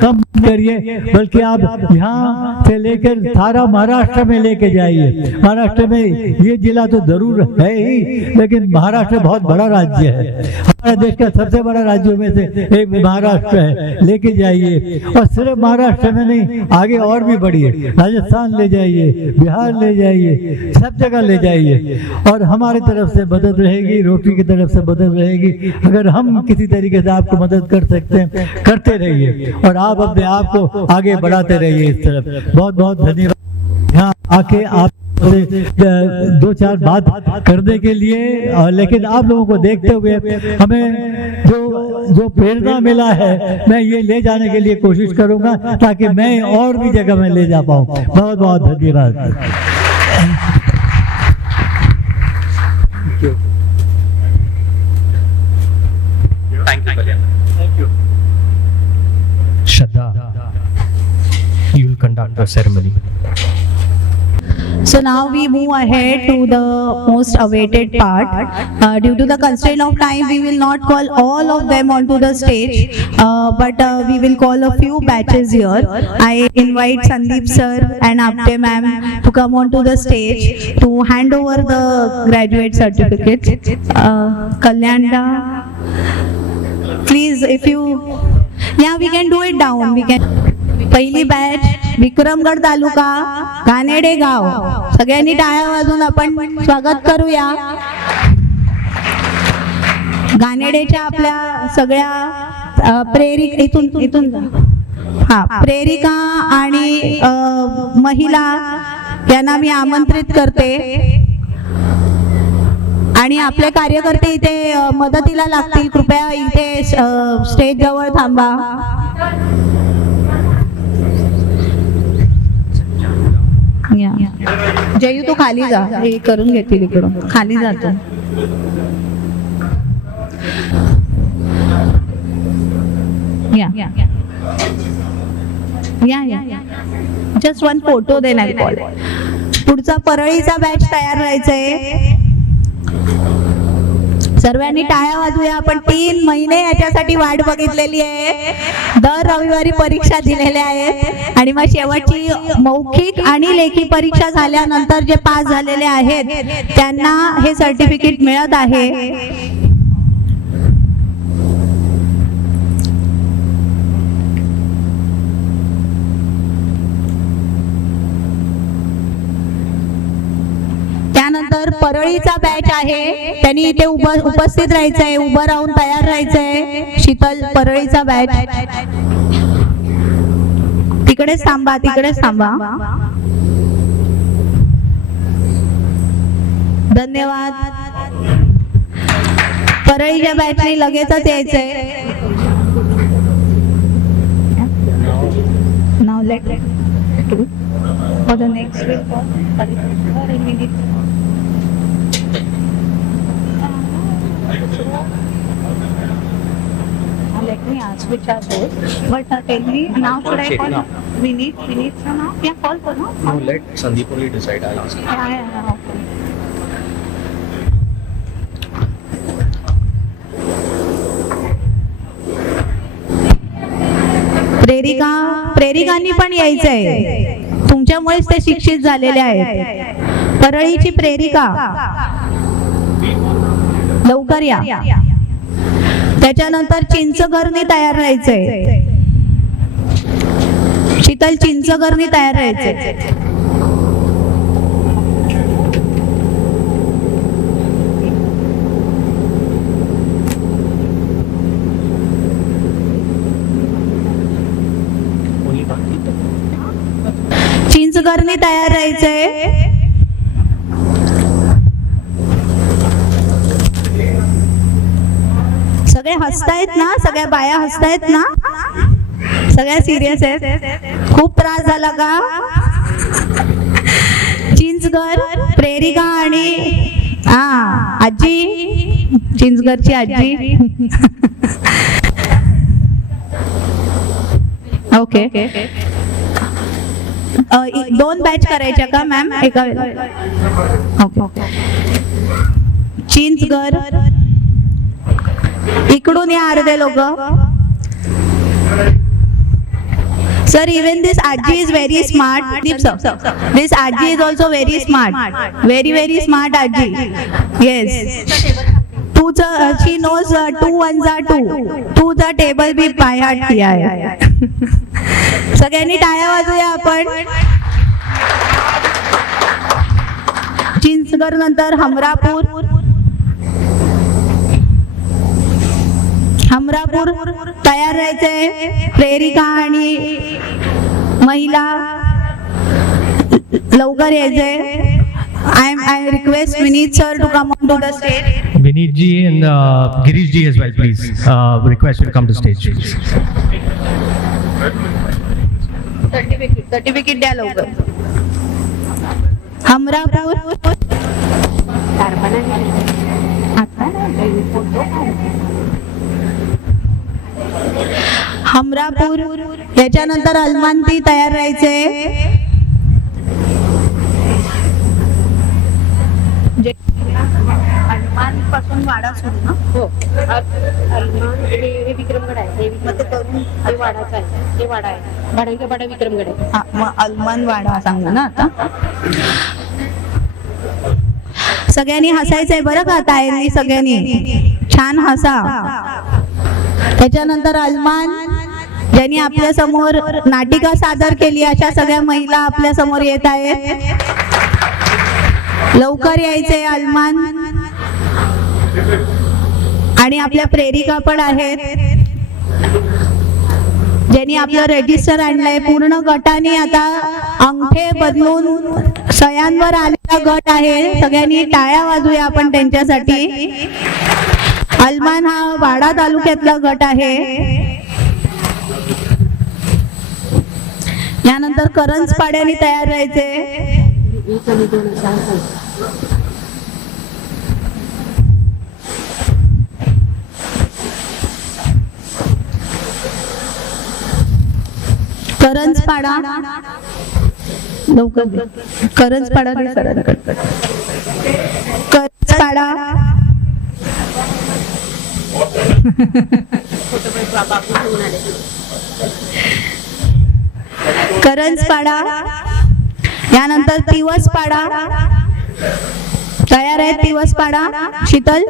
कम करिए, बल्कि आप यहाँ से लेकर सारा महाराष्ट्र में लेके जाइए. महाराष्ट्र में ये जिला तो जरूर है ही, लेकिन महाराष्ट्र बहुत बड़ा राज्य है. हमारे देश का सबसे बड़ा राज्यों में से एक महाराष्ट्र है. लेके जाइए, और सिर्फ महाराष्ट्र में नहीं, आगे और भी बढ़िए. राजस्थान ले जाइए, बिहार ले जाइए, सब जगह ले जाइए. और हमारी तरफ से मदद रहेगी, रोटरी की तरफ से मदद रहेगी. अगर हम किसी तरीके से आपको मदद कर सकते हैं, करते रहिए और आप अपने आप को आगे बढ़ाते रहिए इस तरफ. बहुत बहुत धन्यवाद यहाँ आके आप 2-4 बात करने के लिए. लेकिन आप लोगों को देखते हुए हमें जो प्रेरणा मिला है, मैं ये ले जाने के लिए कोशिश करूंगा ताकि मैं और भी जगह में ले जा पाऊं. बहुत बहुत धन्यवाद. Thank you. Shraddha, you will conduct the ceremony. So now we move ahead to the most awaited part. Due to the constraint of time, we will not call all of them onto the stage, but we will call a few batches here. I invite Sandeep sir and Apte ma'am to come onto the stage to hand over the graduate certificates. Kalyanda, please, if you, yeah, we can do it down. We can. Pahili batch Vikramgad तालुका घाणेडे गाव. सगळ्यांनी टाळ्या वाजवून आपण स्वागत करूया. घाणेडेच्या आपल्या सगळ्या इथून प्रेरिका आणि महिला यांना मी आमंत्रित करते आणि आपले कार्यकर्ते इथे मदतीला लागतील. कृपया इथे स्टेज जवळ थांबा. जयू तू खाली जा, हे करून घेतील इकडून. खाली जातो. जस्ट वन फोटो देणार. पुढचा परळीचा बॅच तयार राहायचंय. सर्वांनी टाळ्या वाजवूया. आपण 3 महिने याच्यासाठी वाट बघितलेली आहे. दर रविवारी परीक्षा दिलेल्या आहेत आणि मग शेवटची मौखिक आणि लेखी परीक्षा झाल्यानंतर जे पास झालेले आहेत त्यांना हे सर्टिफिकेट मिळत आहे. त्यानंतर परळीचा बॅच आहे, त्यांनी इथे उपस्थित राहायचंय, उभं राहून तयार राहायचंय. शीतल परळीचा बॅच तिकडेच थांबा, तिकडेच थांबा. धन्यवाद. परळीच्या बॅचने लगेचच यायचंय. Now let for the next week let me ask which are those, but tell me now should I call Vinit now? Yeah, call for now. No, let Sandeep only decide. I'll ask. Yeah, okay. प्रेरिकांनी पण यायचंय. तुमच्यामुळेच ते शिक्षित झालेले आहेत. परळीची प्रेरिका लवकर या. त्याच्यानंतर चिंचघरनी तयार राहायचंय. शीतल चिंचघरनी तयार राहायचंय. चिंचघरनी तयार राहायचंय. सगळे हसतायत ना? सगळ्या बाया हसतायत ना? सगळ्या सिरियस आहेत? खूप त्रास झाला का? चिंचघर प्रेरिका आणि आजी, चिंचघरची आजी. ओके. 2 बॅच करायच्या का मॅम एका वेळेला? ओके. चिंचघर इकडून या अर्धे लोक. Sir, even this Aji is very smart. This Aji is also very smart. Very, very smart Aji. Yes. She knows 2 1s are 2. 2चा table भी by heart किया है. सगळ्यांनी टाळ्या वाजवूया आपण. चिंचघर नंतर हमरापूर तयार राहायचंय. प्रेरिका आणि महिला लवकर यायचंय. I request Vinit sir to come on to the stage. Vinit ji and Girish ji as well, please. Request you to come to stage, please. Certificate द्या लवकर. हमरापूर याच्यानंतर अलमानती तयार राहायचंय. अलमान पासून वाडा सुरू ना? हो. अलमान हे विक्रमगड आहे. मग ते करून हे वाडाचं आहे. हे वाडा आहे. भाड्यांचा वाडा विक्रमगड आहे. हा, मग अलमान वाडा सांगा ना आता. सगळ्यांनी हसायचंय बरं का? ताईंनी सगळ्यांनी छान हसा. त्याच्यानंतर अलमान ज्यांनी आपल्या समोर नाटिका सादर केली अशा सगळ्या महिला आपल्या समोर येत आहेत. लवकर यायचे अलमान. आणि आपल्या प्रेरिका पण आहेत ज्यांनी आपलं रजिस्टर आणलंय. पूर्ण गटाने आता अंगठे बदलून सह्यांवर आलेला गट आहे. सगळ्यांनी टाळ्या वाजूया आपण त्यांच्यासाठी. अलमान हा वाडा तालुक्यातला गट आहे. यानंतर करंजपाड्याने तयार राहायचे. करंजपाडा लवकर करंजपाडा करंजपाडा करंजपाडा. यानंतर तिवसपाडा तयार आहे. तिवसपाडा शीतल.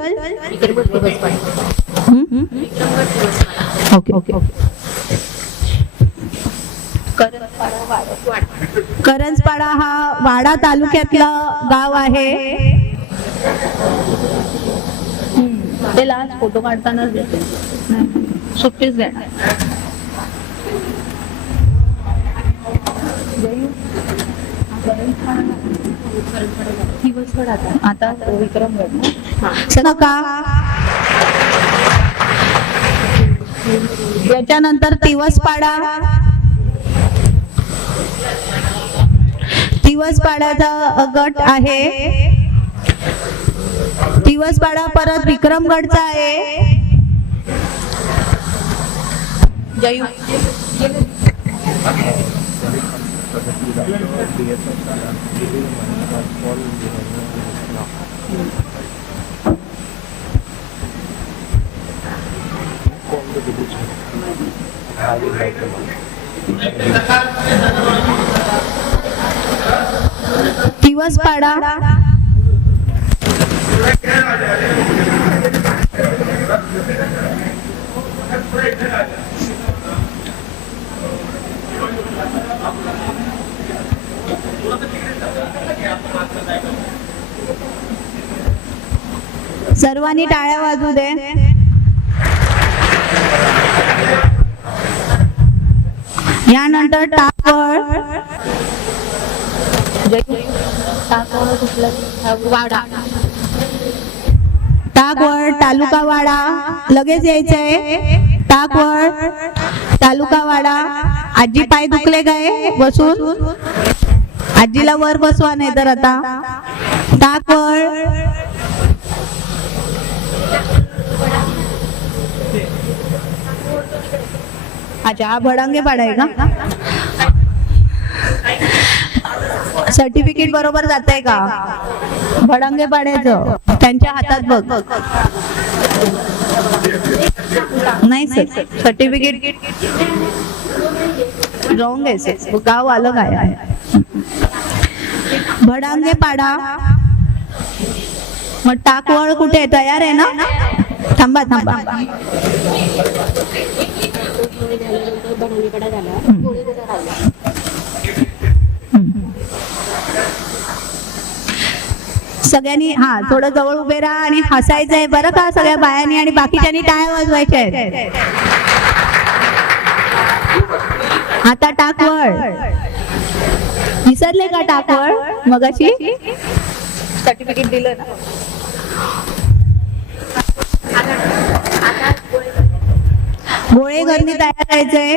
Okay okay. करंजपाडा हा वाडा तालुक्यातला गाव आहे. त्याला आज फोटो काढतानाच देते सुट्टीच देणार. आता विक्रमगड नका. याच्यानंतर तिवसपाडा. तिवसपाड्याचा गट आहे. तिवसपाडा परत विक्रमगडचा आहे. जयू तिवसपाडा. सर्वांनी टाळ्या वाजू दे. यानंतर टाकवळ. टाकवळ तालुका वाडा. लगेच यायचंय. टाकवळ तालुका वाडा. आजी पाय दुखले काय बसून? आजीला वर बसवा नाही तर आता. टाकवळ अच्छा हा भडांगे पाडा आहे का? सर्टिफिकेट बरोबर जातंय का भडांगे पाड्याचं? त्यांच्या हातात बघ. नाही सर सर्टिफिकेट रॉंग आहे सर. गाव अलग आहे. भडांगे पाडा. मग टाकवळ कुठे तयार आहे ना? थांबा थांबा. सगळ्यांनी हा थोडं जवळ उभे राहा आणि हसायचं आहे बरं का सगळ्या बायांनी आणि बाकीच्यांनी टाळ्या वाजवायच्या आहेत. आता टाकवळ विसरले का? टाकवळ मगाशी सर्टिफिकेट दिलं ना. गोळेघरनी तयार करायचंय.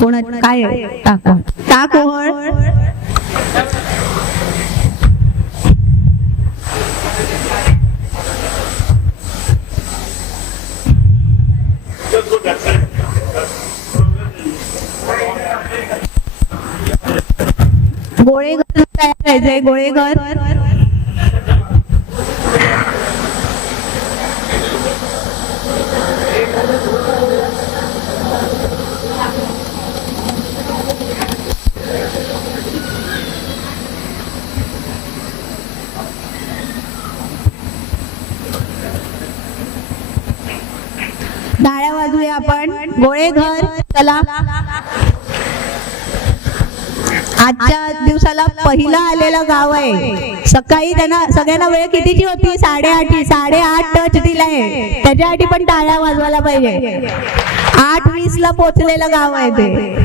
कोण काय टाकवळ? टाकवळ गोळेघर तयार करायचंय. गोळेघर आपण गोळेघर. चला, आजच्या दिवसाला पहिला आलेलं गाव आहे. सकाळी त्यांना सगळ्यांना वेळ कितीची होती? 8:30 टच दिलाय. त्याच्यासाठी पण टाळ्या वाजवायला पाहिजे. 8:20 पोहोचलेलं गाव आहे ते.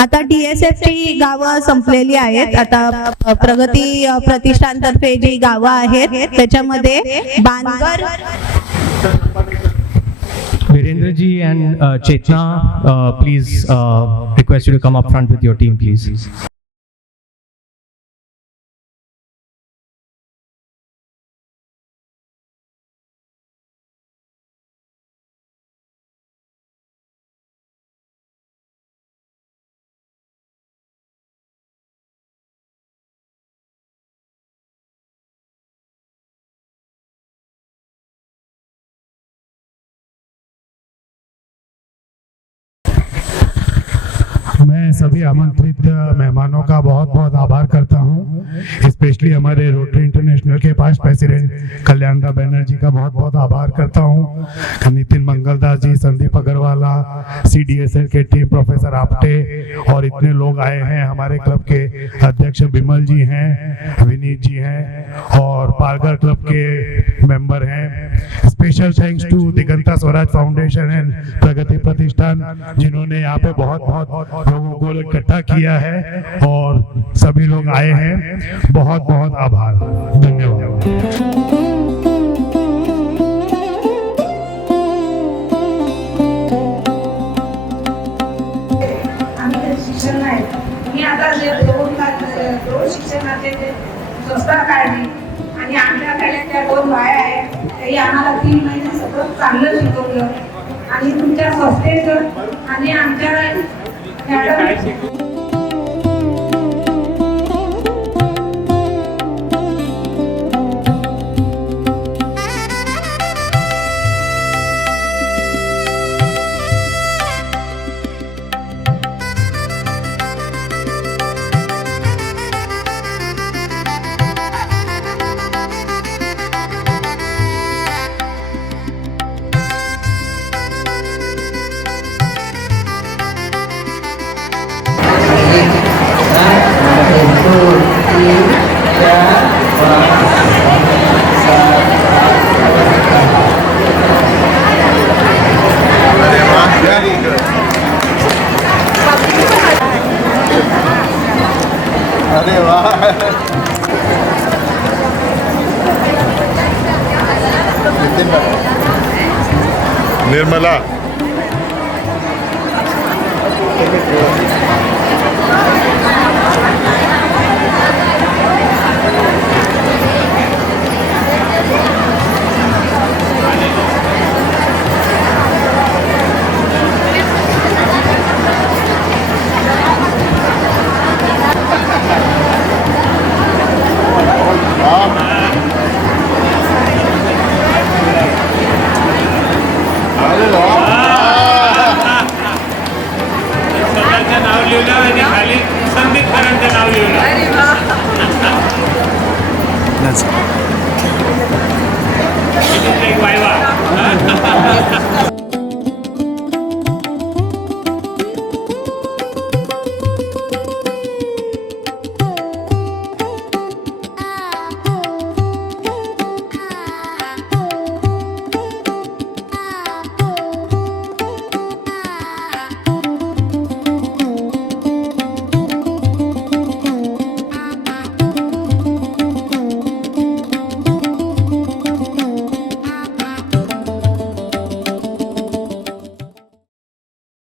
आता DSF ची गावं संपलेली आहेत. आता प्रगती प्रतिष्ठानतर्फे जी गावं आहेत त्याच्यामध्ये बानगर. Virendra ji and Chetna, please request you to come up front with your team, please. मैं सभी आमंत्रित मेहमानों का बहुत बहुत आभार करता हूँ, स्पेशली हमारे रोटरी इंटरनेशनल के पास प्रेसिडेंट कल्याणराव बनर्जी का बहुत बहुत आभार करता हूँ, नितिन मंगलदास जी, संदीप अग्रवाला, CDSL के टीम, प्रोफेसर आपटे और इतने लोग आए हैं. हमारे क्लब के अध्यक्ष बिमल जी हैं, विनीत जी हैं और पालघर क्लब के मेंबर हैं. Special thanks to Diganta Swaraj foundation and Pragati Pratishthan जिन्होंने यहाँ पे बहुत बहुत लोगों को इकट्ठा किया है और सभी लोग आए हैं. बहुत बहुत आभार, धन्यवाद. शिक्षण नाही. मी आता जे दोन शिक्षणाचे संस्था काढली आणि आमच्याकडे त्या 2 बाया आहेत. त्याही आम्हाला 3 महिने सतत चांगलं शिकवलं आणि तुमच्या संस्थेचं आणि आमच्या मॅडम अरे वाह. निर्मला